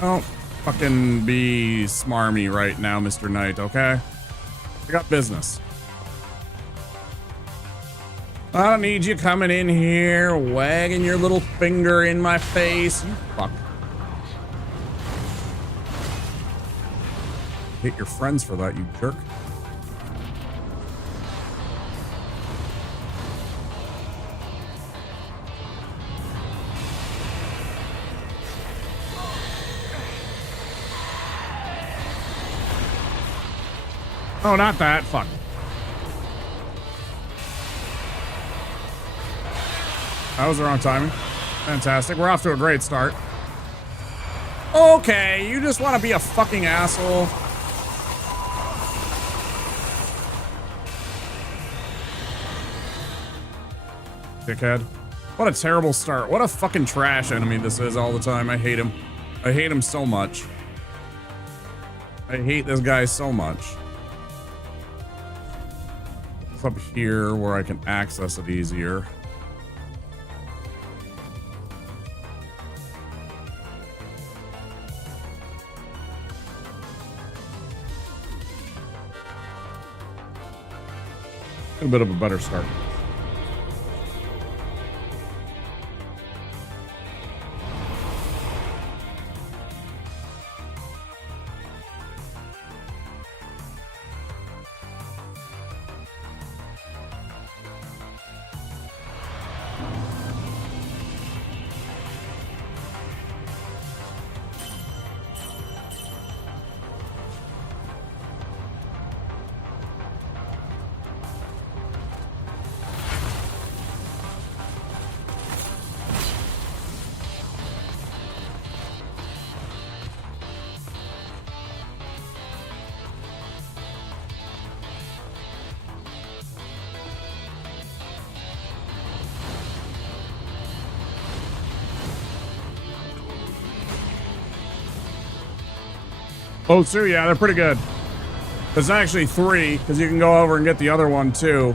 Don't fucking be smarmy right now, Mr. Knight. Okay, I got business. I don't need you coming in here wagging your little finger in my face. You fuck. Hate your friends for that, you jerk. Oh, not that. Fuck. That was the wrong timing. Fantastic. We're off to a great start. Okay, you just want to be a fucking asshole. Dickhead. What a terrible start. What a fucking trash enemy this is all the time. I hate him. I hate him so much. I hate this guy so much. It's up here where I can access it easier. A bit of a better start. Oh, so yeah, they're pretty good. There's actually 3, because you can go over and get the other one too.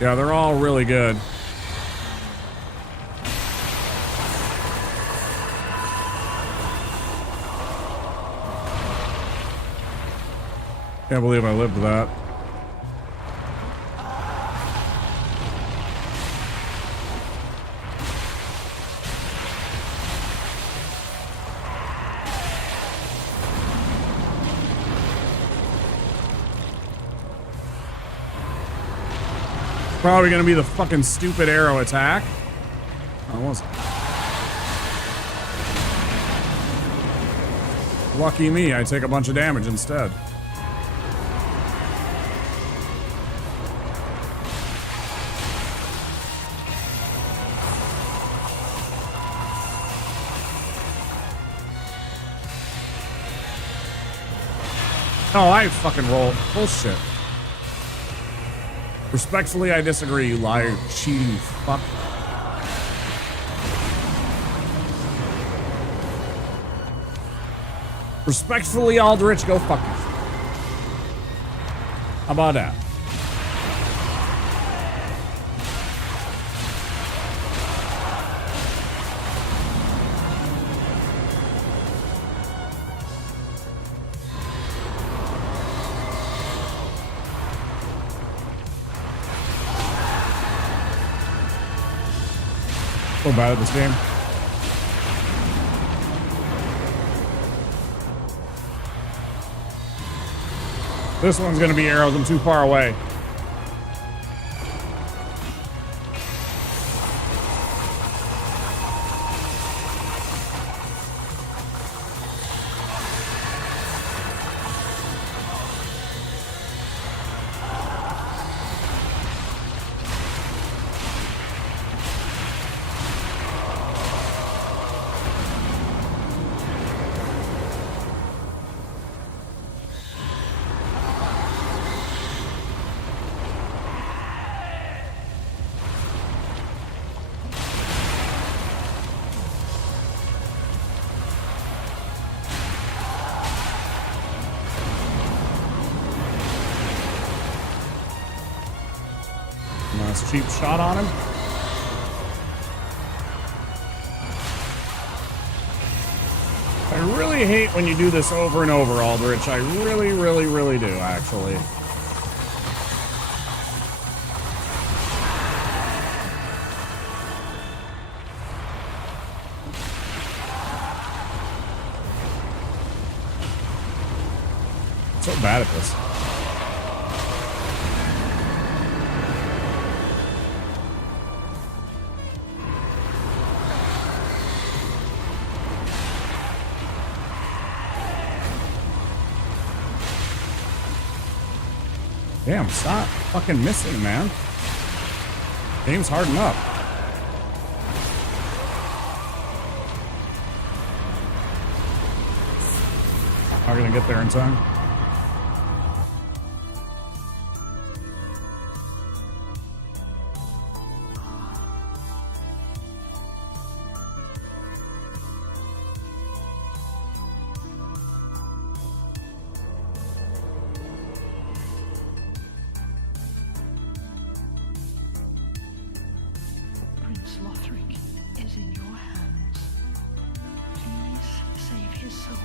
Yeah, they're all really good. Can't believe I lived that. Probably gonna be the fucking stupid arrow attack. Oh, it wasn't. Lucky me, I take a bunch of damage instead. Oh, I fucking rolled. Bullshit. Respectfully, I disagree, you liar, cheating fuck. Respectfully, Aldrich, go fuck yourself. How about that? So bad at this game. This one's gonna be arrows. I'm too far away. Nice cheap shot on him. I really hate when you do this over and over, Aldrich. I really, really, really do, actually. I'm so bad at this. Damn, stop fucking missing, man. Game's hard enough. Not gonna get there in time. Prince Lothric is in your hands. Please save his soul.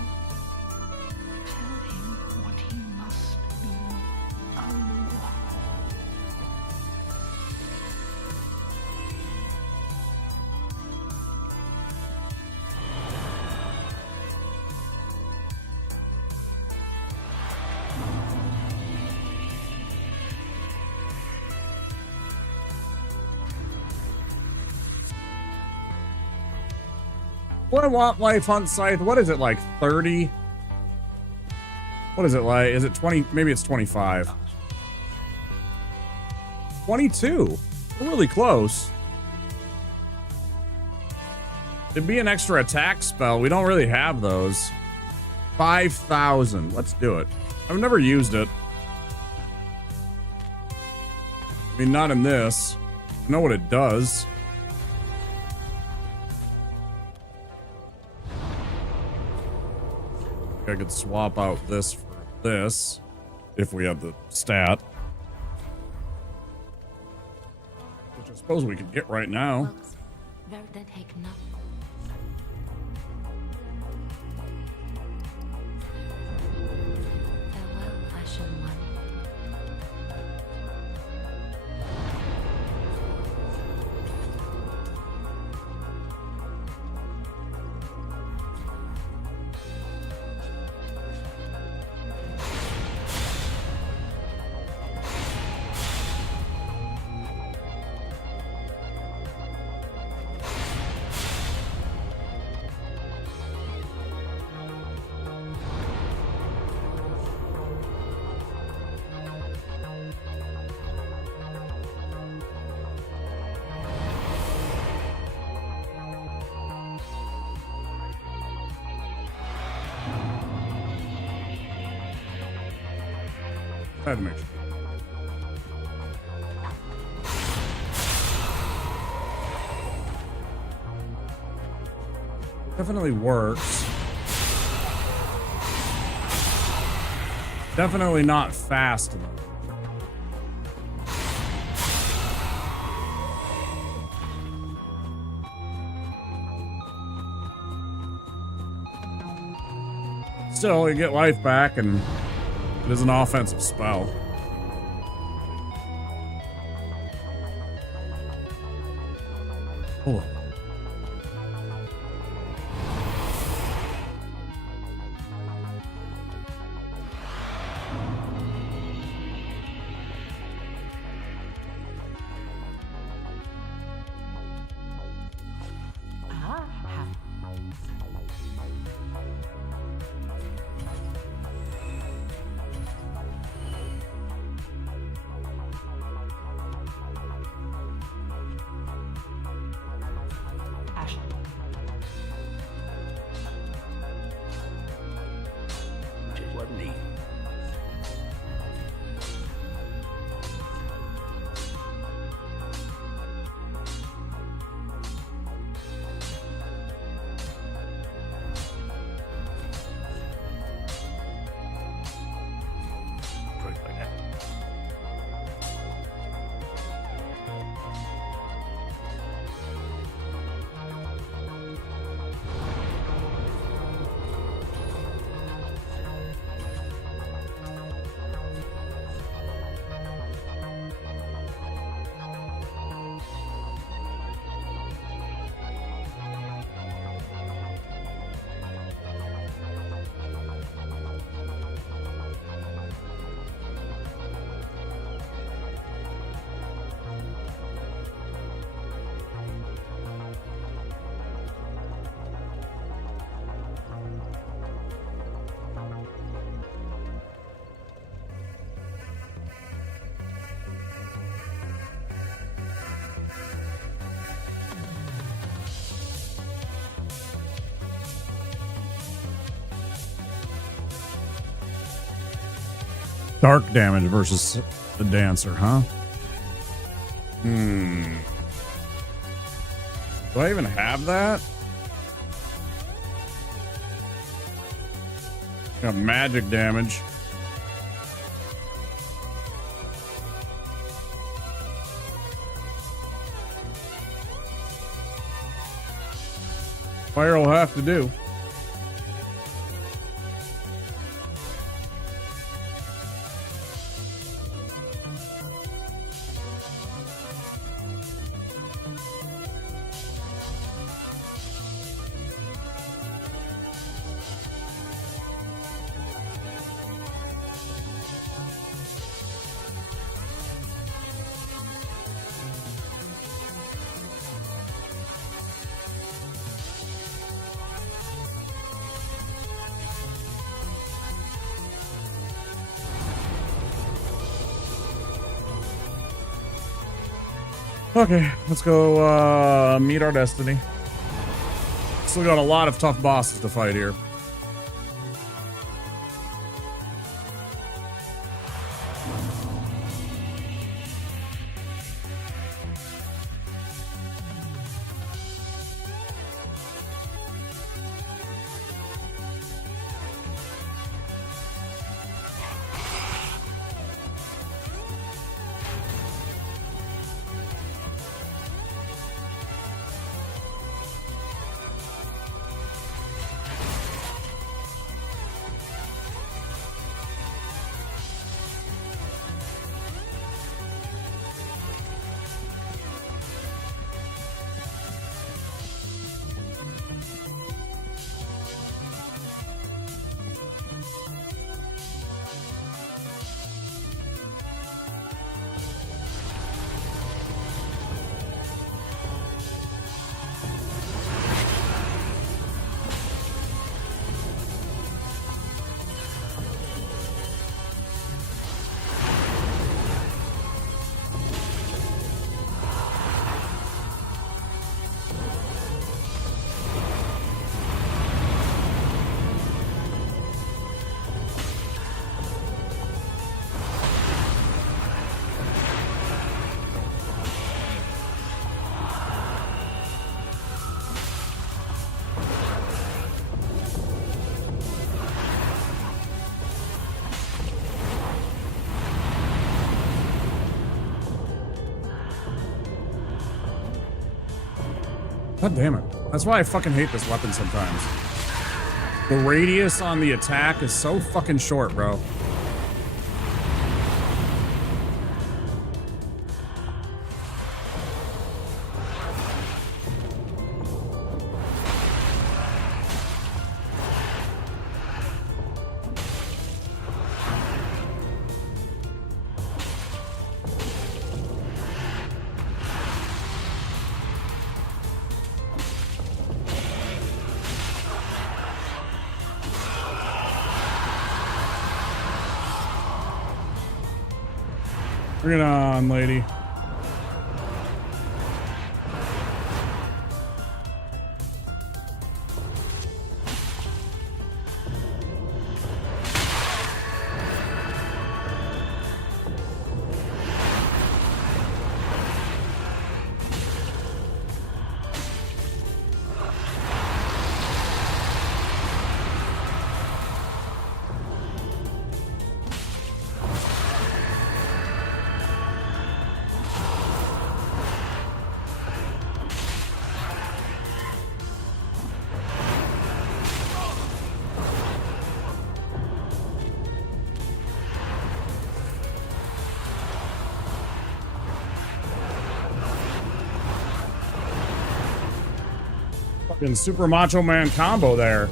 Tell him what he must be. Oh. What I want life hunt scythe? What is it, like 30? What is it like? Is it 20? Maybe it's 25. 22. We're really close. It'd be an extra attack spell. We don't really have those. 5,000. Let's do it. I've never used it. I mean, not in this. I know what it does. I could swap out this for this if we had the stat, which I suppose we could get right now. I had to make sure. Definitely works. Definitely not fast enough. Still, you get life back, and it is an offensive spell. Oh. Dark damage versus the dancer, huh? Do I even have that? Got magic damage. Fire will have to do. Okay, let's go meet our destiny. Still got a lot of tough bosses to fight here. God damn it. That's why I fucking hate this weapon sometimes. The radius on the attack is so fucking short, bro. Bring it on, lady. Fucking super macho man combo there.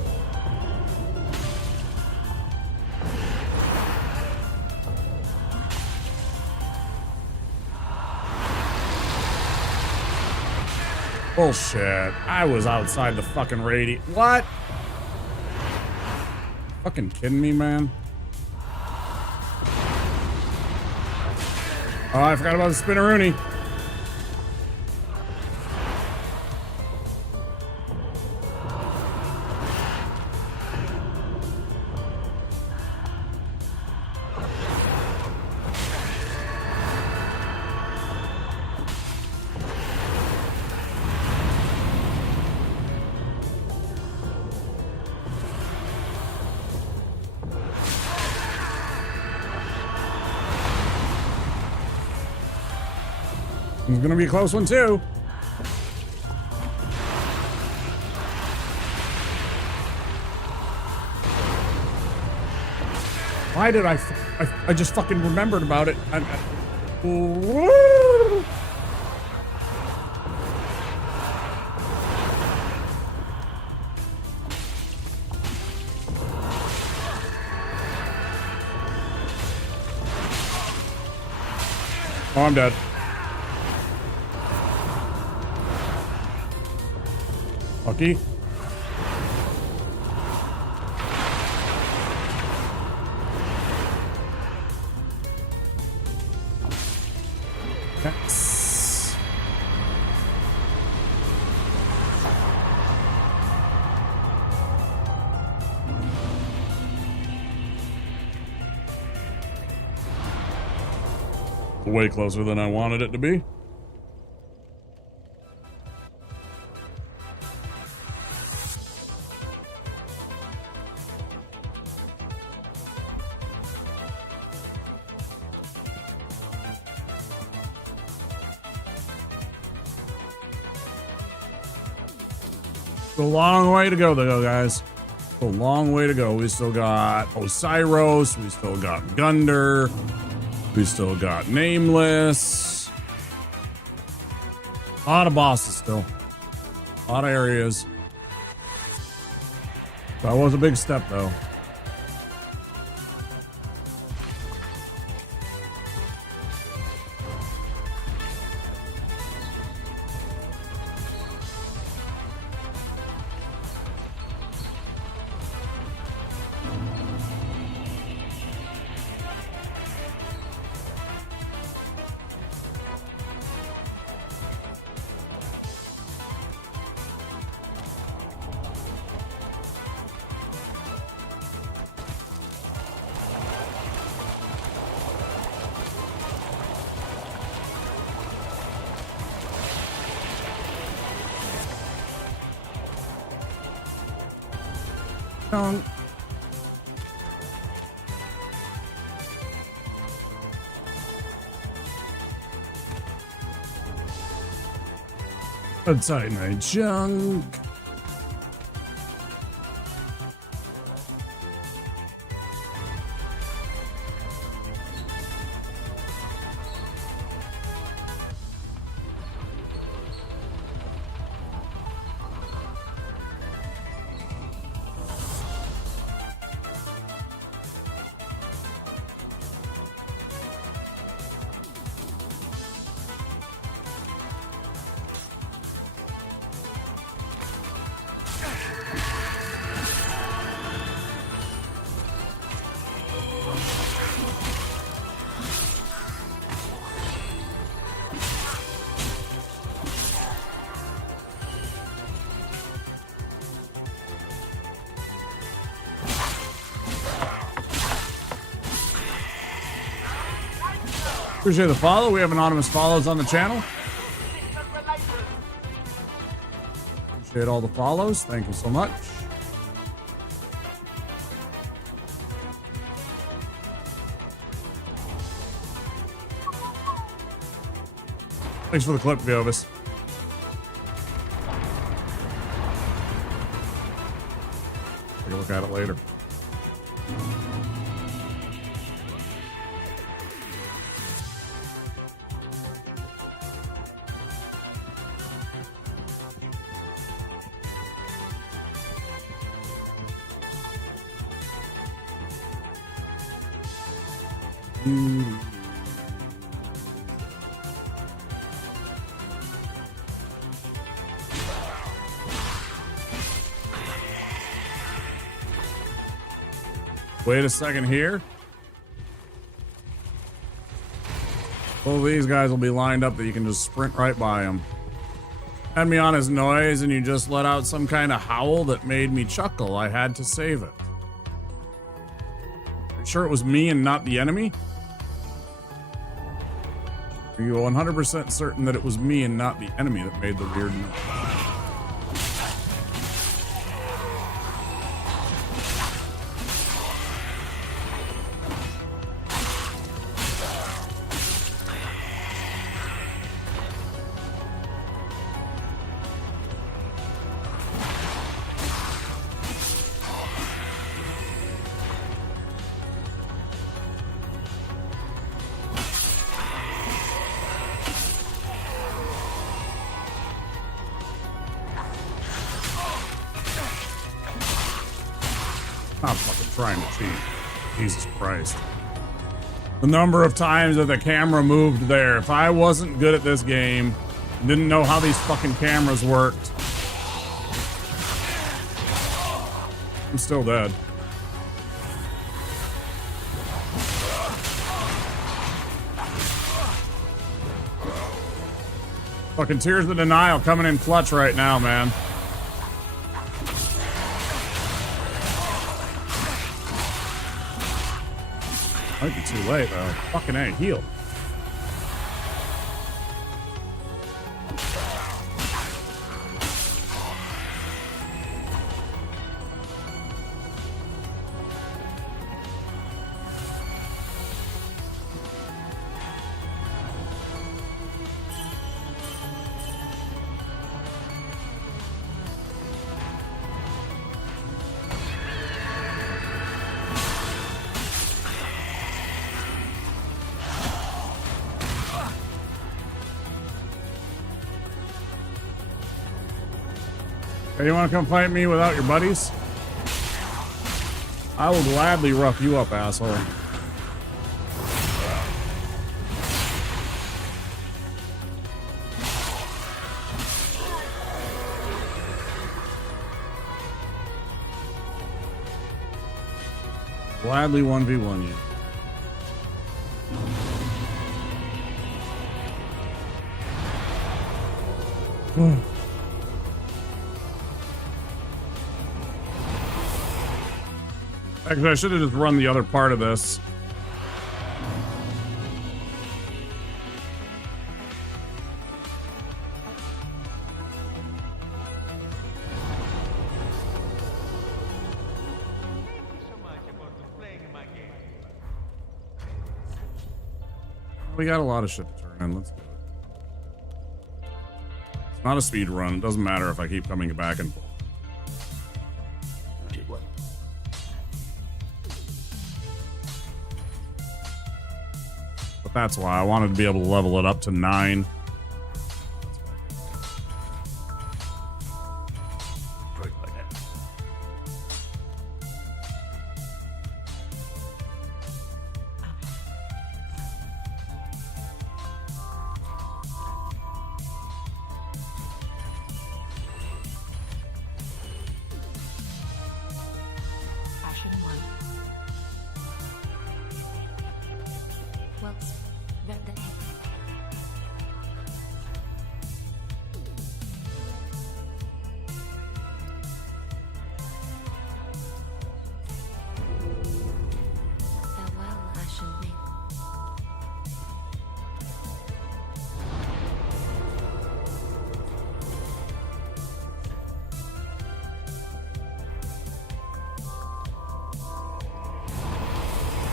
Bullshit. I was outside the fucking radius. What? Fucking kidding me, man? Oh, I forgot about the spinneroonie. It's gonna be a close one too. Why did I just fucking remembered about it. Oh, I'm dead. Lucky. Yes. Way closer than I wanted it to be. It's a long way to go, though, guys. It's a long way to go. We still got Osiris. We still got Gunder. We still got Nameless. A lot of bosses still. A lot of areas. That was a big step, though. Outside my junk. Appreciate the follow. We have anonymous follows on the channel. Appreciate all the follows. Thank you so much. Thanks for the clip, Viovis. Take a look at it later. Wait a second here. Well, these guys will be lined up that you can just sprint right by them. Had me on his noise and you just let out some kind of howl that made me chuckle. I had to save it. Are you sure it was me and not the enemy? Are you 100% certain that it was me and not the enemy that made the weird noise? Not fucking trying to cheat. Jesus Christ. The number of times that the camera moved there. If I wasn't good at this game, didn't know how these fucking cameras worked, I'm still dead. Fucking Tears of Denial coming in clutch right now, man. Might be too late, though. Fucking A, heal. Hey, you want to come fight me without your buddies? I will gladly rough you up, asshole. Gladly 1v1 you. Actually, I should have just run the other part of this. We got a lot of shit to turn in. Let's do it. It's not a speed run. It doesn't matter if I keep coming back and forth. But that's why I wanted to be able to level it up to 9.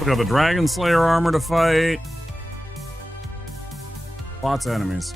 We got the Dragon Slayer armor to fight. Lots of enemies.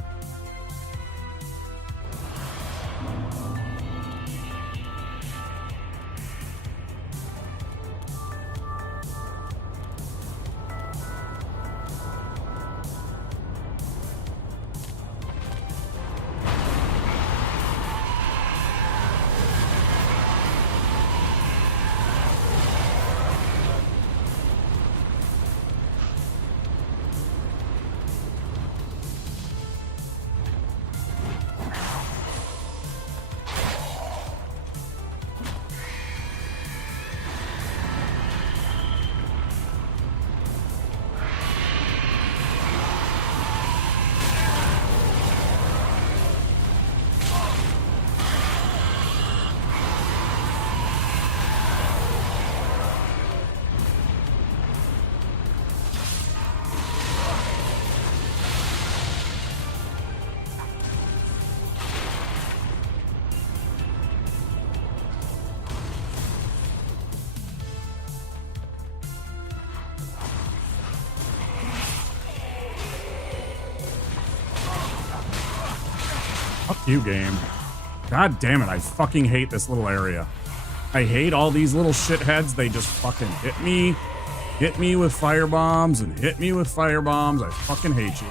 Fuck you, game. God damn it, I fucking hate this little area. I hate all these little shitheads. They just fucking hit me with fire bombs and hit me with fire bombs. I fucking hate you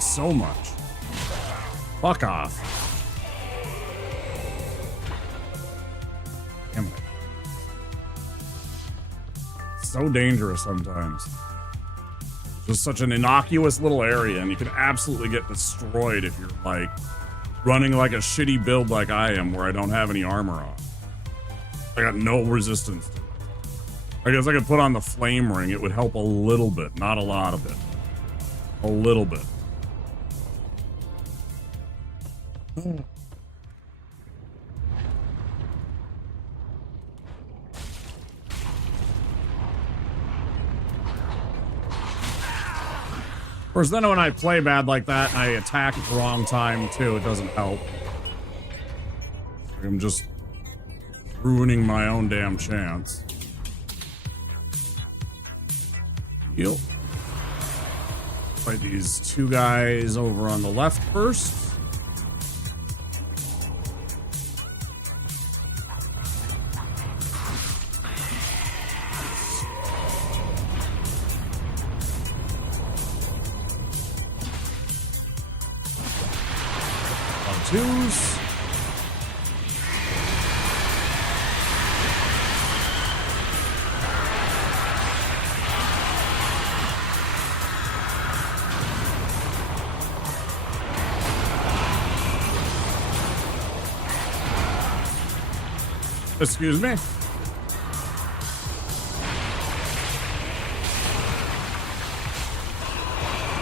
so much. Fuck off. Damn it. so dangerous sometimes. Just such an innocuous little area, and you can absolutely get destroyed if you're like running like a shitty build like I am, where I don't have any armor on. I got no resistance to it. I guess I could put on the flame ring. It would help a little bit, not a lot of it. A little bit. Of course, then when I play bad like that and I attack at the wrong time too, it doesn't help. I'm just ruining my own damn chance. Heal. Fight these two guys over on the left first. Twos. Excuse me.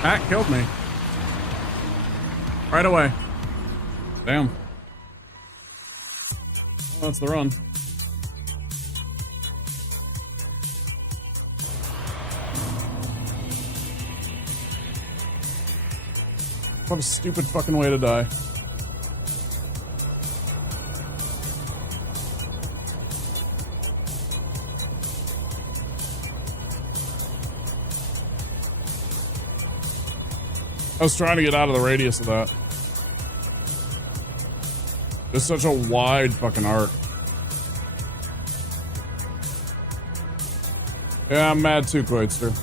That killed me. Right away. Damn. Well, that's the run. What a stupid fucking way to die. I was trying to get out of the radius of that. It's such a wide fucking arc. Yeah, I'm mad too, Koitster.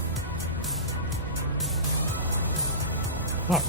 Fuck.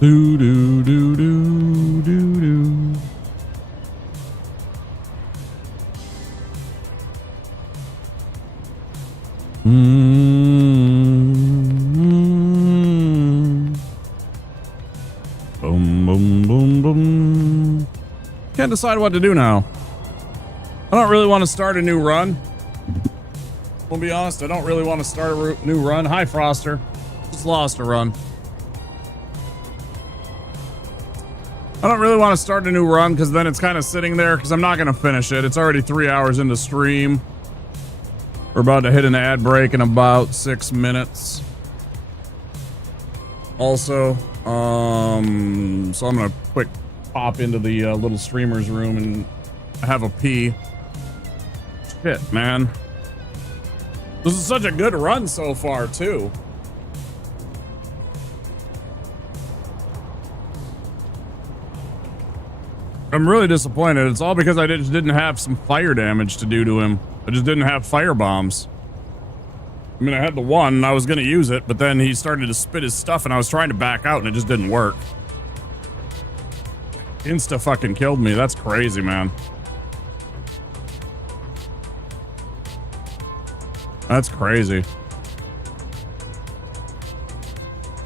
Do do do do do do. Boom boom boom boom. Can't decide what to do now. I don't really want to start a new run. I'll be honest, I don't really want to start a new run. Hi, Froster. Just lost a run. I don't really want to start a new run because then it's kind of sitting there because I'm not going to finish it. It's already 3 hours into stream. We're about to hit an ad break in about 6 minutes. Also, so I'm going to quick pop into the little streamer's room and have a pee. Shit, man. This is such a good run so far, too. I'm really disappointed. It's all because I just didn't have some fire damage to do to him. I just didn't have fire bombs. I mean, I had the one and I was going to use it, but then he started to spit his stuff and I was trying to back out and it just didn't work. Insta fucking killed me. That's crazy, man. That's crazy.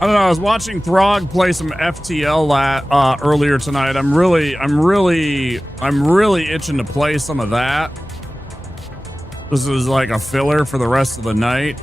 I don't know. I was watching Throg play some FTL earlier tonight. I'm really itching to play some of that. This is like a filler for the rest of the night.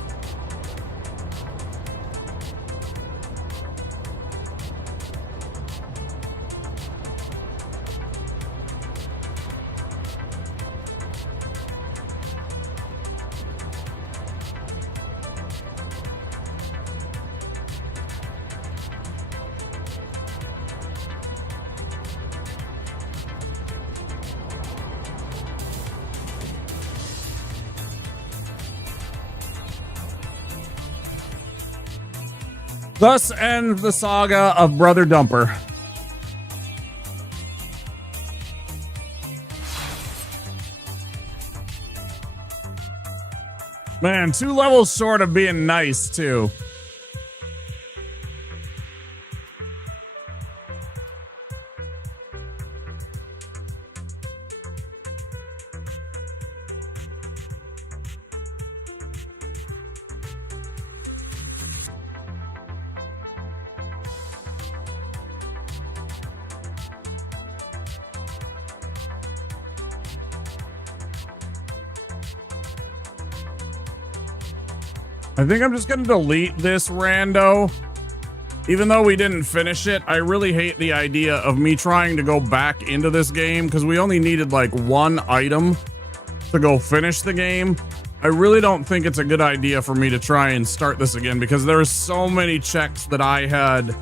Thus ends the saga of Brother Dumper. Man, 2 levels short of being nice, too. I think I'm just going to delete this rando. Even though we didn't finish it, I really hate the idea of me trying to go back into this game because we only needed like 1 item to go finish the game. I really don't think it's a good idea for me to try and start this again because there are so many checks that I had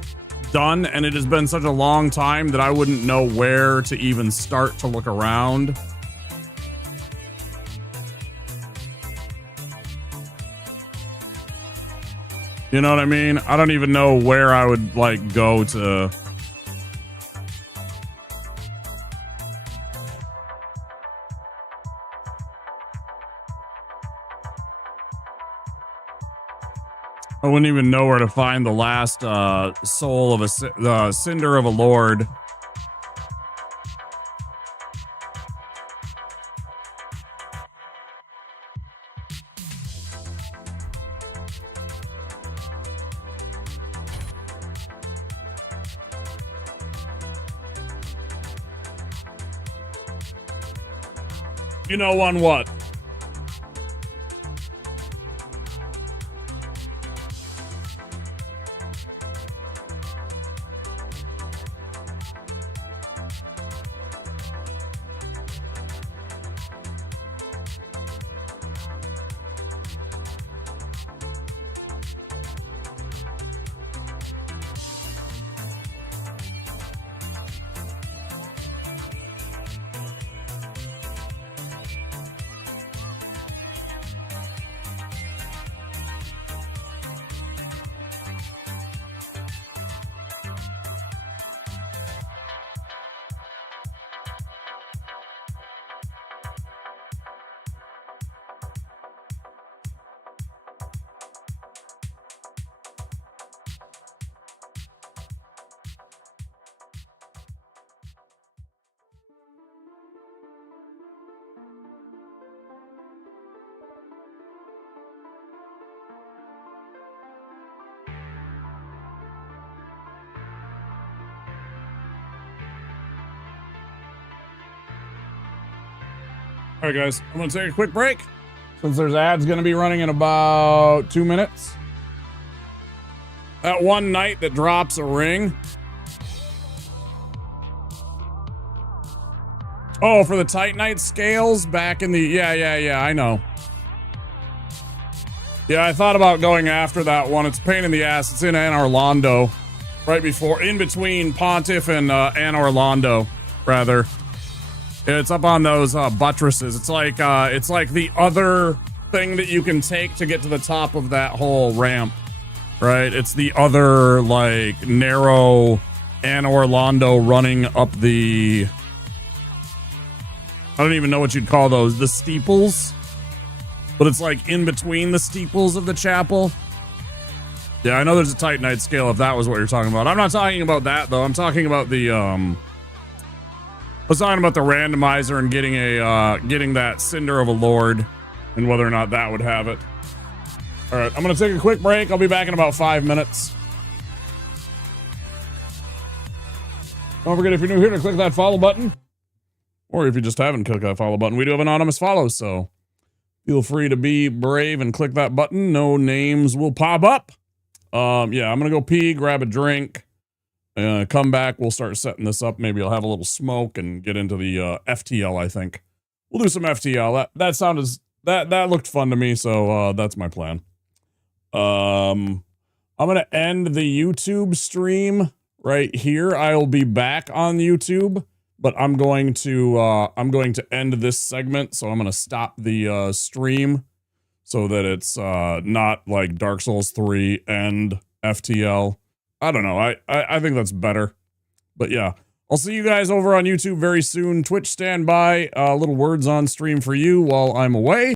done and it has been such a long time that I wouldn't know where to even start to look around. You know what I mean? I don't even know where I would like go to. I wouldn't even know where to find the last soul of the cinder of a lord. You know, on what? All right, guys, I'm going to take a quick break since there's ads going to be running in about 2 minutes. That one knight that drops a ring. Oh, for the Titanite scales back in the... Yeah, I know. Yeah, I thought about going after that one. It's a pain in the ass. It's in Anne Orlando. Right before... In between Pontiff and Anne Orlando, rather. It's up on those buttresses. It's like the other thing that you can take to get to the top of that whole ramp, right? It's the other like narrow Anne Orlando running up the... I don't even know what you'd call those. The steeples, but it's like in between the steeples of the chapel. Yeah, I know there's a Titanite scale if that was what you're talking about. I'm not talking about that though. I'm talking about the I was talking about the randomizer and getting that Cinder of a Lord and whether or not that would have it. All right, I'm going to take a quick break. I'll be back in about 5 minutes. Don't forget, if you're new here, to click that follow button. Or if you just haven't clicked that follow button, we do have anonymous follows, so feel free to be brave and click that button. No names will pop up. Yeah, I'm going to go pee, grab a drink. Come back, we'll start setting this up. Maybe I'll have a little smoke and get into the FTL, I think. We'll do some FTL. That sounded... That looked fun to me, so that's my plan. I'm going to end the YouTube stream right here. I'll be back on YouTube, but I'm going to end this segment, so I'm going to stop the stream so that it's not like Dark Souls 3 and FTL. I don't know. I think that's better. But yeah, I'll see you guys over on YouTube very soon. Twitch standby. Little words on stream for you while I'm away.